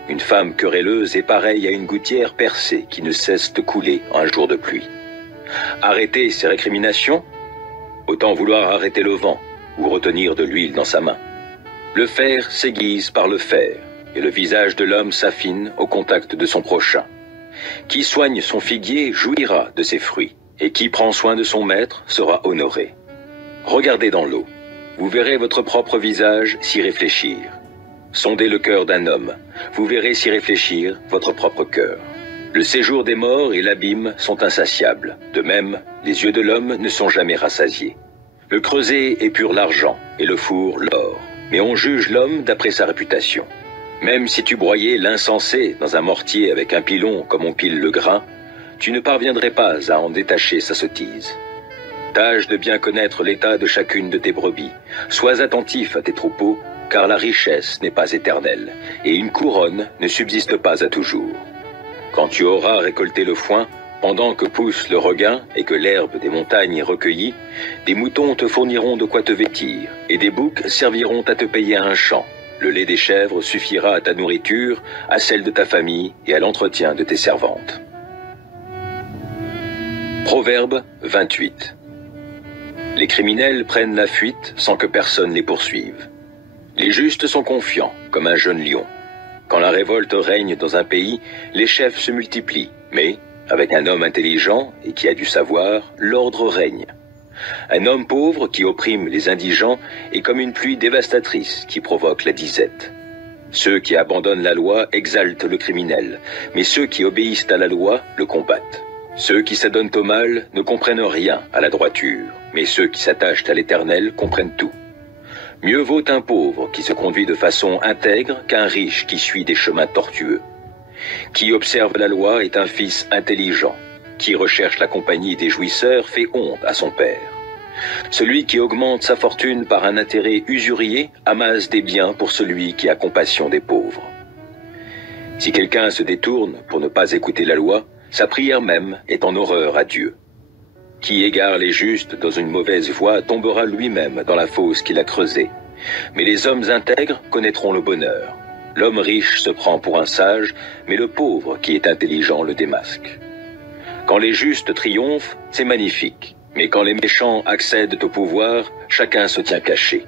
Une femme querelleuse est pareille à une gouttière percée qui ne cesse de couler un jour de pluie. Arrêter ses récriminations? Autant vouloir arrêter le vent ou retenir de l'huile dans sa main. Le fer s'aiguise par le fer, et le visage de l'homme s'affine au contact de son prochain. Qui soigne son figuier jouira de ses fruits, et qui prend soin de son maître sera honoré. Regardez dans l'eau, vous verrez votre propre visage s'y réfléchir. Sondez le cœur d'un homme, vous verrez s'y réfléchir votre propre cœur. Le séjour des morts et l'abîme sont insatiables. De même, les yeux de l'homme ne sont jamais rassasiés. Le creuset épure l'argent et le four l'or, mais on juge l'homme d'après sa réputation. Même si tu broyais l'insensé dans un mortier avec un pilon comme on pile le grain, tu ne parviendrais pas à en détacher sa sottise. Tâche de bien connaître l'état de chacune de tes brebis. Sois attentif à tes troupeaux, car la richesse n'est pas éternelle, et une couronne ne subsiste pas à toujours. Quand tu auras récolté le foin, pendant que pousse le regain et que l'herbe des montagnes est recueillie, des moutons te fourniront de quoi te vêtir, et des boucs serviront à te payer un champ. Le lait des chèvres suffira à ta nourriture, à celle de ta famille et à l'entretien de tes servantes. Proverbe 28. Les criminels prennent la fuite sans que personne les poursuive. Les justes sont confiants, comme un jeune lion. Quand la révolte règne dans un pays, les chefs se multiplient, mais, avec un homme intelligent et qui a du savoir, l'ordre règne. Un homme pauvre qui opprime les indigents est comme une pluie dévastatrice qui provoque la disette. Ceux qui abandonnent la loi exaltent le criminel, mais ceux qui obéissent à la loi le combattent. Ceux qui s'adonnent au mal ne comprennent rien à la droiture, mais ceux qui s'attachent à l'Éternel comprennent tout. Mieux vaut un pauvre qui se conduit de façon intègre qu'un riche qui suit des chemins tortueux. Qui observe la loi est un fils intelligent. Qui recherche la compagnie des jouisseurs fait honte à son père. Celui qui augmente sa fortune par un intérêt usurier amasse des biens pour celui qui a compassion des pauvres. Si quelqu'un se détourne pour ne pas écouter la loi, sa prière même est en horreur à Dieu. Qui égare les justes dans une mauvaise voie tombera lui-même dans la fosse qu'il a creusée. Mais les hommes intègres connaîtront le bonheur. L'homme riche se prend pour un sage, mais le pauvre qui est intelligent le démasque. Quand les justes triomphent, c'est magnifique. Mais quand les méchants accèdent au pouvoir, chacun se tient caché.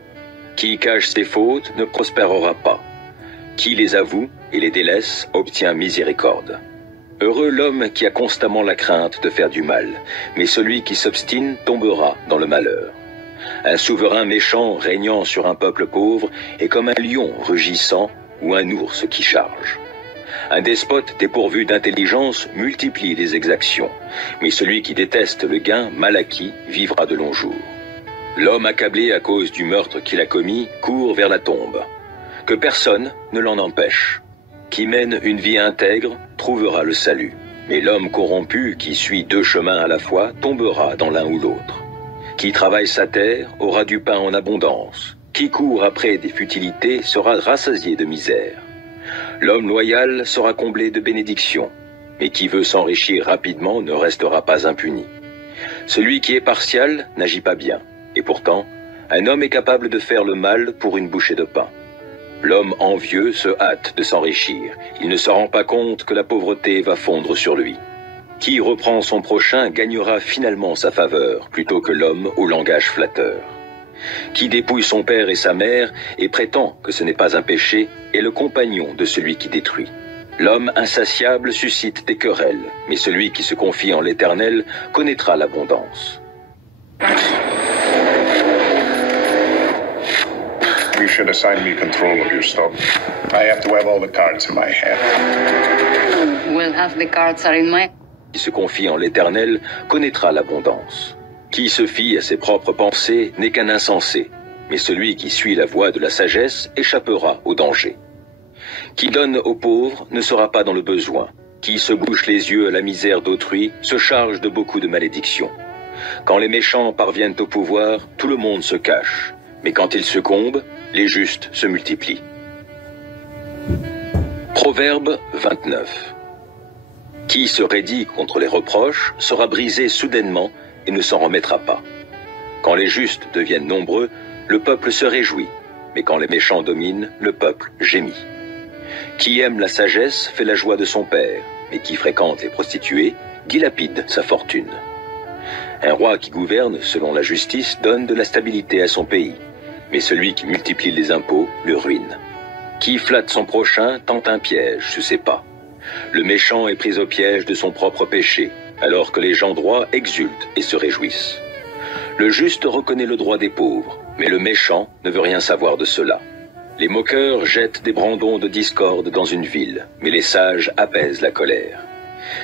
Qui cache ses fautes ne prospérera pas. Qui les avoue et les délaisse obtient miséricorde. Heureux l'homme qui a constamment la crainte de faire du mal, mais celui qui s'obstine tombera dans le malheur. Un souverain méchant régnant sur un peuple pauvre est comme un lion rugissant ou un ours qui charge. Un despote dépourvu d'intelligence multiplie les exactions, mais celui qui déteste le gain mal acquis vivra de longs jours. L'homme accablé à cause du meurtre qu'il a commis court vers la tombe. Que personne ne l'en empêche. Qui mène une vie intègre trouvera le salut, mais l'homme corrompu qui suit deux chemins à la fois tombera dans l'un ou l'autre. Qui travaille sa terre aura du pain en abondance. Qui court après des futilités sera rassasié de misère. L'homme loyal sera comblé de bénédictions, mais qui veut s'enrichir rapidement ne restera pas impuni. Celui qui est partial n'agit pas bien, et pourtant, un homme est capable de faire le mal pour une bouchée de pain. L'homme envieux se hâte de s'enrichir. Il ne se rend pas compte que la pauvreté va fondre sur lui. Qui reprend son prochain gagnera finalement sa faveur, plutôt que l'homme au langage flatteur. Qui dépouille son père et sa mère et prétend que ce n'est pas un péché est le compagnon de celui qui détruit. L'homme insatiable suscite des querelles, mais celui qui se confie en l'Éternel connaîtra l'abondance. You should assign me control of your stock. I have to have all the cards in my hand. Well, half the cards are in my... Qui se confie en l'Éternel connaîtra l'abondance. Qui se fie à ses propres pensées n'est qu'un insensé, mais celui qui suit la voie de la sagesse échappera au danger. Qui donne aux pauvres ne sera pas dans le besoin. Qui se bouche les yeux à la misère d'autrui se charge de beaucoup de malédictions. Quand les méchants parviennent au pouvoir, tout le monde se cache. Mais quand ils succombent, les justes se multiplient. Proverbe 29. Qui se raidit contre les reproches sera brisé soudainement et ne s'en remettra pas. Quand les justes deviennent nombreux, le peuple se réjouit, mais quand les méchants dominent, le peuple gémit. Qui aime la sagesse fait la joie de son père, mais qui fréquente les prostituées dilapide sa fortune. Un roi qui gouverne selon la justice donne de la stabilité à son pays, mais celui qui multiplie les impôts le ruine. Qui flatte son prochain tente un piège sous ses pas. Le méchant est pris au piège de son propre péché, alors que les gens droits exultent et se réjouissent. Le juste reconnaît le droit des pauvres, mais le méchant ne veut rien savoir de cela. Les moqueurs jettent des brandons de discorde dans une ville, mais les sages apaisent la colère.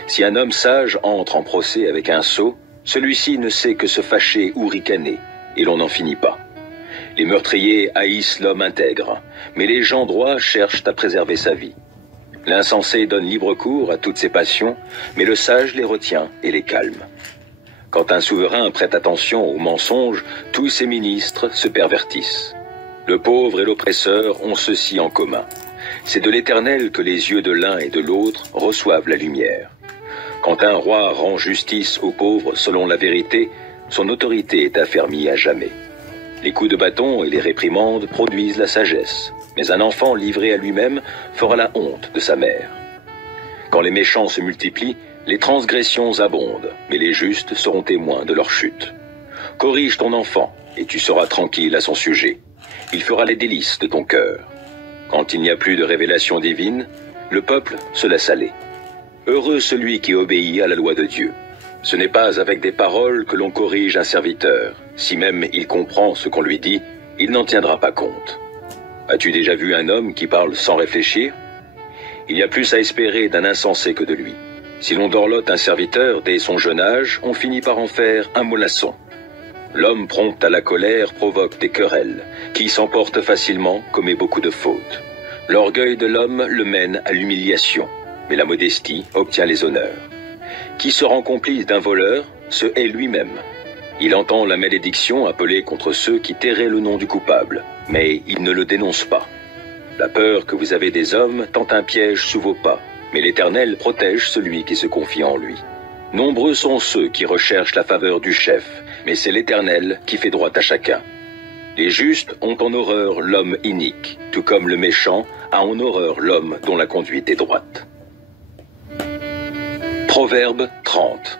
Si un homme sage entre en procès avec un sot, celui-ci ne sait que se fâcher ou ricaner, et l'on n'en finit pas. Les meurtriers haïssent l'homme intègre, mais les gens droits cherchent à préserver sa vie. L'insensé donne libre cours à toutes ses passions, mais le sage les retient et les calme. Quand un souverain prête attention aux mensonges, tous ses ministres se pervertissent. Le pauvre et l'oppresseur ont ceci en commun. C'est de l'Éternel que les yeux de l'un et de l'autre reçoivent la lumière. Quand un roi rend justice aux pauvres selon la vérité, son autorité est affermie à jamais. Les coups de bâton et les réprimandes produisent la sagesse, mais un enfant livré à lui-même fera la honte de sa mère. Quand les méchants se multiplient, les transgressions abondent, mais les justes seront témoins de leur chute. Corrige ton enfant, et tu seras tranquille à son sujet. Il fera les délices de ton cœur. Quand il n'y a plus de révélation divine, le peuple se laisse aller. Heureux celui qui obéit à la loi de Dieu. Ce n'est pas avec des paroles que l'on corrige un serviteur. Si même il comprend ce qu'on lui dit, il n'en tiendra pas compte. As-tu déjà vu un homme qui parle sans réfléchir? Il y a plus à espérer d'un insensé que de lui. Si l'on dorlote un serviteur dès son jeune âge, on finit par en faire un mollasson. L'homme prompt à la colère provoque des querelles. Qui s'emporte facilement commet beaucoup de fautes. L'orgueil de l'homme le mène à l'humiliation, mais la modestie obtient les honneurs. Qui se rend complice d'un voleur se hait lui-même. Il entend la malédiction appelée contre ceux qui tairaient le nom du coupable, mais il ne le dénonce pas. La peur que vous avez des hommes tend un piège sous vos pas, mais l'Éternel protège celui qui se confie en lui. Nombreux sont ceux qui recherchent la faveur du chef, mais c'est l'Éternel qui fait droit à chacun. Les justes ont en horreur l'homme inique, tout comme le méchant a en horreur l'homme dont la conduite est droite. Proverbe 30.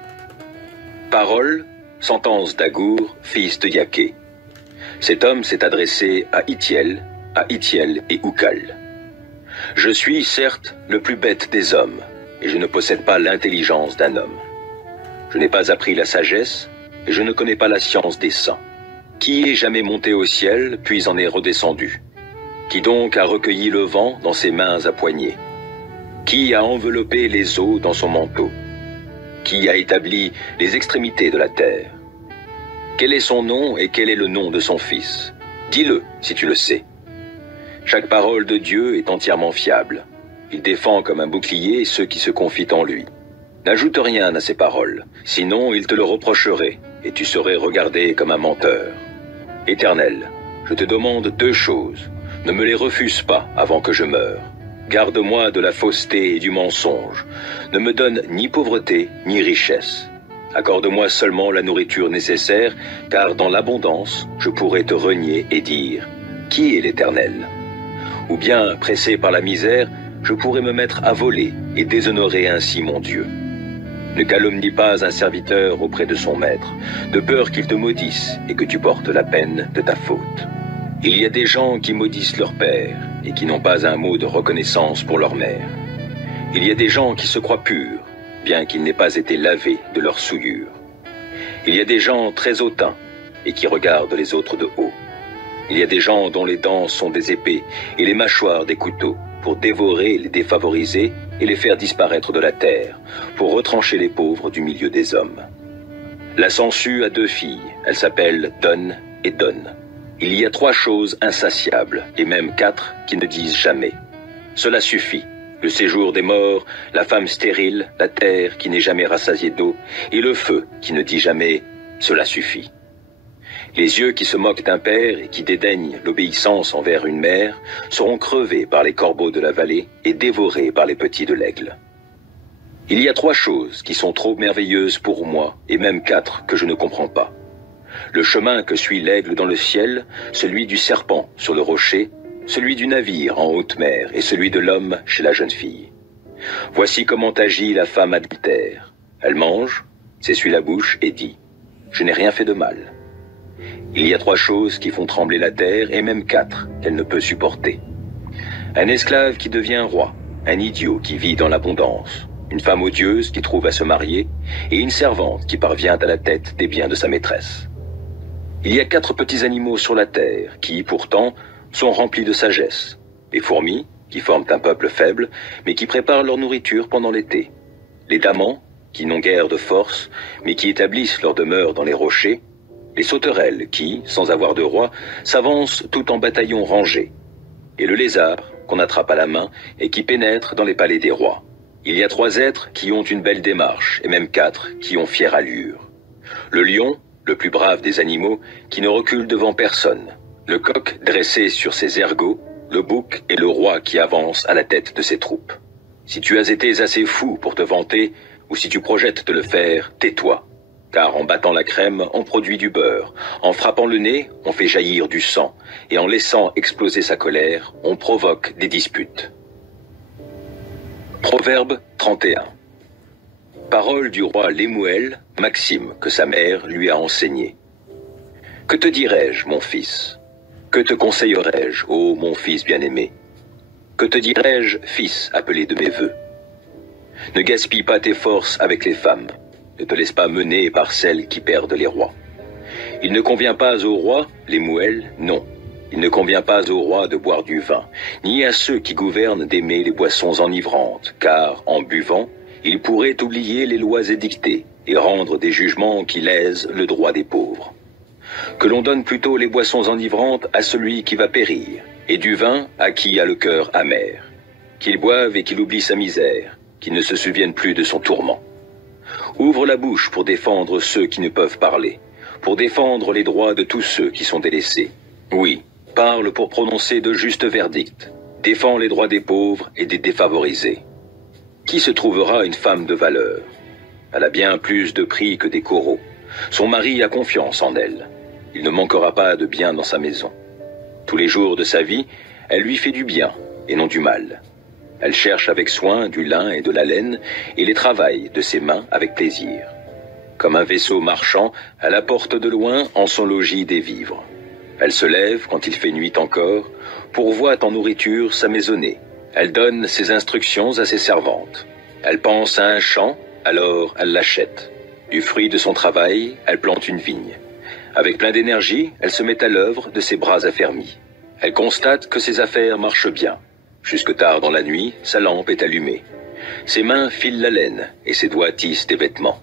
Parole, sentence d'Agour, fils de Yaké. Cet homme s'est adressé à Itiel et Ucal. Je suis, certes, le plus bête des hommes, et je ne possède pas l'intelligence d'un homme. Je n'ai pas appris la sagesse, et je ne connais pas la science des saints. Qui est jamais monté au ciel, puis en est redescendu? Qui donc a recueilli le vent dans ses mains à poignée? Qui a enveloppé les eaux dans son manteau? Qui a établi les extrémités de la terre? Quel est son nom et quel est le nom de son fils? Dis-le, si tu le sais. Chaque parole de Dieu est entièrement fiable. Il défend comme un bouclier ceux qui se confient en lui. N'ajoute rien à ses paroles, sinon il te le reprocherait, et tu serais regardé comme un menteur. Éternel, je te demande 2 choses. Ne me les refuse pas avant que je meure. Garde-moi de la fausseté et du mensonge. Ne me donne ni pauvreté, ni richesse. Accorde-moi seulement la nourriture nécessaire, car dans l'abondance, je pourrais te renier et dire « Qui est l'Éternel ?» Ou bien, pressé par la misère, je pourrais me mettre à voler et déshonorer ainsi mon Dieu. Ne calomnie pas un serviteur auprès de son maître, de peur qu'il te maudisse et que tu portes la peine de ta faute. Il y a des gens qui maudissent leur père et qui n'ont pas un mot de reconnaissance pour leur mère. Il y a des gens qui se croient purs, bien qu'ils n'aient pas été lavés de leur souillure. Il y a des gens très hautains et qui regardent les autres de haut. Il y a des gens dont les dents sont des épées et les mâchoires des couteaux, pour dévorer les défavorisés et les faire disparaître de la terre, pour retrancher les pauvres du milieu des hommes. La sangsue a 2 filles, elles s'appellent Donne et Donne. Il y a 3 choses insatiables, et même 4 qui ne disent jamais. Cela suffit. Le séjour des morts, la femme stérile, la terre qui n'est jamais rassasiée d'eau, et le feu qui ne dit jamais « cela suffit ». Les yeux qui se moquent d'un père et qui dédaignent l'obéissance envers une mère seront crevés par les corbeaux de la vallée et dévorés par les petits de l'aigle. Il y a 3 choses qui sont trop merveilleuses pour moi, et même 4 que je ne comprends pas. Le chemin que suit l'aigle dans le ciel, celui du serpent sur le rocher, celui du navire en haute mer et celui de l'homme chez la jeune fille. Voici comment agit la femme adultère. Elle mange, s'essuie la bouche et dit « Je n'ai rien fait de mal ». Il y a 3 choses qui font trembler la terre, et même 4 qu'elle ne peut supporter. Un esclave qui devient roi, un idiot qui vit dans l'abondance, une femme odieuse qui trouve à se marier, et une servante qui parvient à la tête des biens de sa maîtresse. Il y a 4 petits animaux sur la terre qui, pourtant, sont remplis de sagesse. Les fourmis, qui forment un peuple faible, mais qui préparent leur nourriture pendant l'été. Les damans, qui n'ont guère de force, mais qui établissent leur demeure dans les rochers. Les sauterelles qui, sans avoir de roi, s'avancent tout en bataillons rangés. Et le lézard, qu'on attrape à la main et qui pénètre dans les palais des rois. Il y a 3 êtres qui ont une belle démarche, et même 4 qui ont fière allure. Le lion, le plus brave des animaux, qui ne recule devant personne. Le coq dressé sur ses ergots, le bouc et le roi qui avance à la tête de ses troupes. Si tu as été assez fou pour te vanter, ou si tu projettes de le faire, tais-toi. Car en battant la crème, on produit du beurre. En frappant le nez, on fait jaillir du sang. Et en laissant exploser sa colère, on provoque des disputes. Proverbe 31. Parole du roi Lemuel, maxime que sa mère lui a enseignée. Que te dirais-je, mon fils? Que te conseillerais-je, ô mon fils bien-aimé? Que te dirais-je, fils appelé de mes vœux? Ne gaspille pas tes forces avec les femmes. Ne te laisse pas mener par celles qui perdent les rois. Il ne convient pas au roi, Lemuel, non. Il ne convient pas au roi de boire du vin, ni à ceux qui gouvernent d'aimer les boissons enivrantes, car, en buvant, ils pourraient oublier les lois édictées et rendre des jugements qui lèsent le droit des pauvres. Que l'on donne plutôt les boissons enivrantes à celui qui va périr, et du vin à qui a le cœur amer. Qu'il boive et qu'il oublie sa misère, qu'il ne se souvienne plus de son tourment. Ouvre la bouche pour défendre ceux qui ne peuvent parler, pour défendre les droits de tous ceux qui sont délaissés. Oui, parle pour prononcer de justes verdicts. Défends les droits des pauvres et des défavorisés. Qui se trouvera une femme de valeur? Elle a bien plus de prix que des coraux. Son mari a confiance en elle. Il ne manquera pas de bien dans sa maison. Tous les jours de sa vie, elle lui fait du bien et non du mal. Elle cherche avec soin du lin et de la laine et les travaille de ses mains avec plaisir. Comme un vaisseau marchand, elle apporte de loin en son logis des vivres. Elle se lève quand il fait nuit encore, pourvoit en nourriture sa maisonnée. Elle donne ses instructions à ses servantes. Elle pense à un champ, alors elle l'achète. Du fruit de son travail, elle plante une vigne. Avec plein d'énergie, elle se met à l'œuvre de ses bras affermis. Elle constate que ses affaires marchent bien. Jusque tard dans la nuit, sa lampe est allumée. Ses mains filent la laine et ses doigts tissent des vêtements.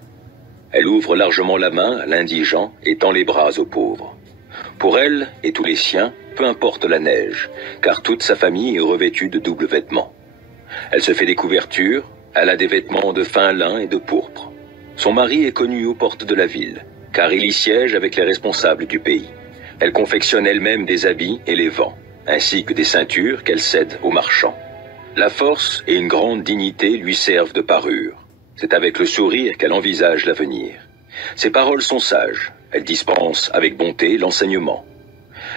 Elle ouvre largement la main à l'indigent et tend les bras aux pauvres. Pour elle et tous les siens, peu importe la neige, car toute sa famille est revêtue de doubles vêtements. Elle se fait des couvertures, elle a des vêtements de fin lin et de pourpre. Son mari est connu aux portes de la ville, car il y siège avec les responsables du pays. Elle confectionne elle-même des habits et les vend, ainsi que des ceintures qu'elle cède aux marchands. La force et une grande dignité lui servent de parure. C'est avec le sourire qu'elle envisage l'avenir. Ses paroles sont sages, elle dispense avec bonté l'enseignement.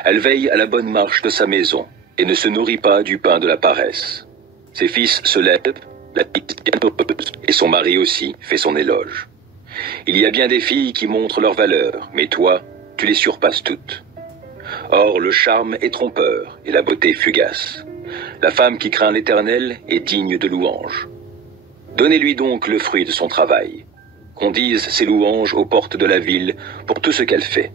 Elle veille à la bonne marche de sa maison et ne se nourrit pas du pain de la paresse. Ses fils se lèvent, la petite est bien heureuse, et son mari aussi fait son éloge. Il y a bien des filles qui montrent leur valeur, mais toi, tu les surpasses toutes. Or, le charme est trompeur et la beauté fugace. La femme qui craint l'Éternel est digne de louange. Donnez-lui donc le fruit de son travail. Qu'on dise ses louanges aux portes de la ville pour tout ce qu'elle fait.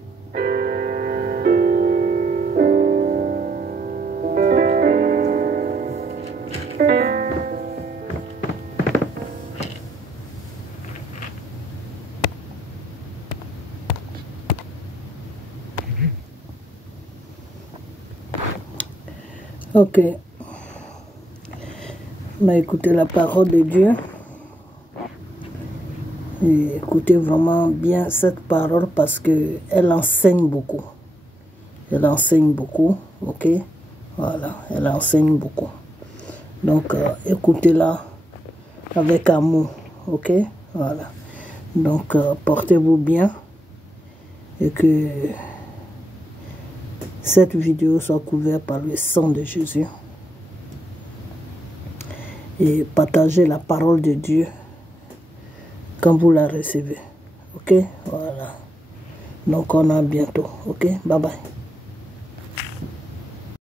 Ok. On a écouté la parole de Dieu. Et écoutez vraiment bien cette parole parce qu'elle enseigne beaucoup. Elle enseigne beaucoup, ok? Voilà, elle enseigne beaucoup. Donc, écoutez-la avec amour, ok? Voilà. Donc, portez-vous bien et que cette vidéo soit couverte par le sang de Jésus. Et partagez la parole de Dieu quand vous la recevez. Ok, voilà. Donc on a bientôt. Ok, bye bye.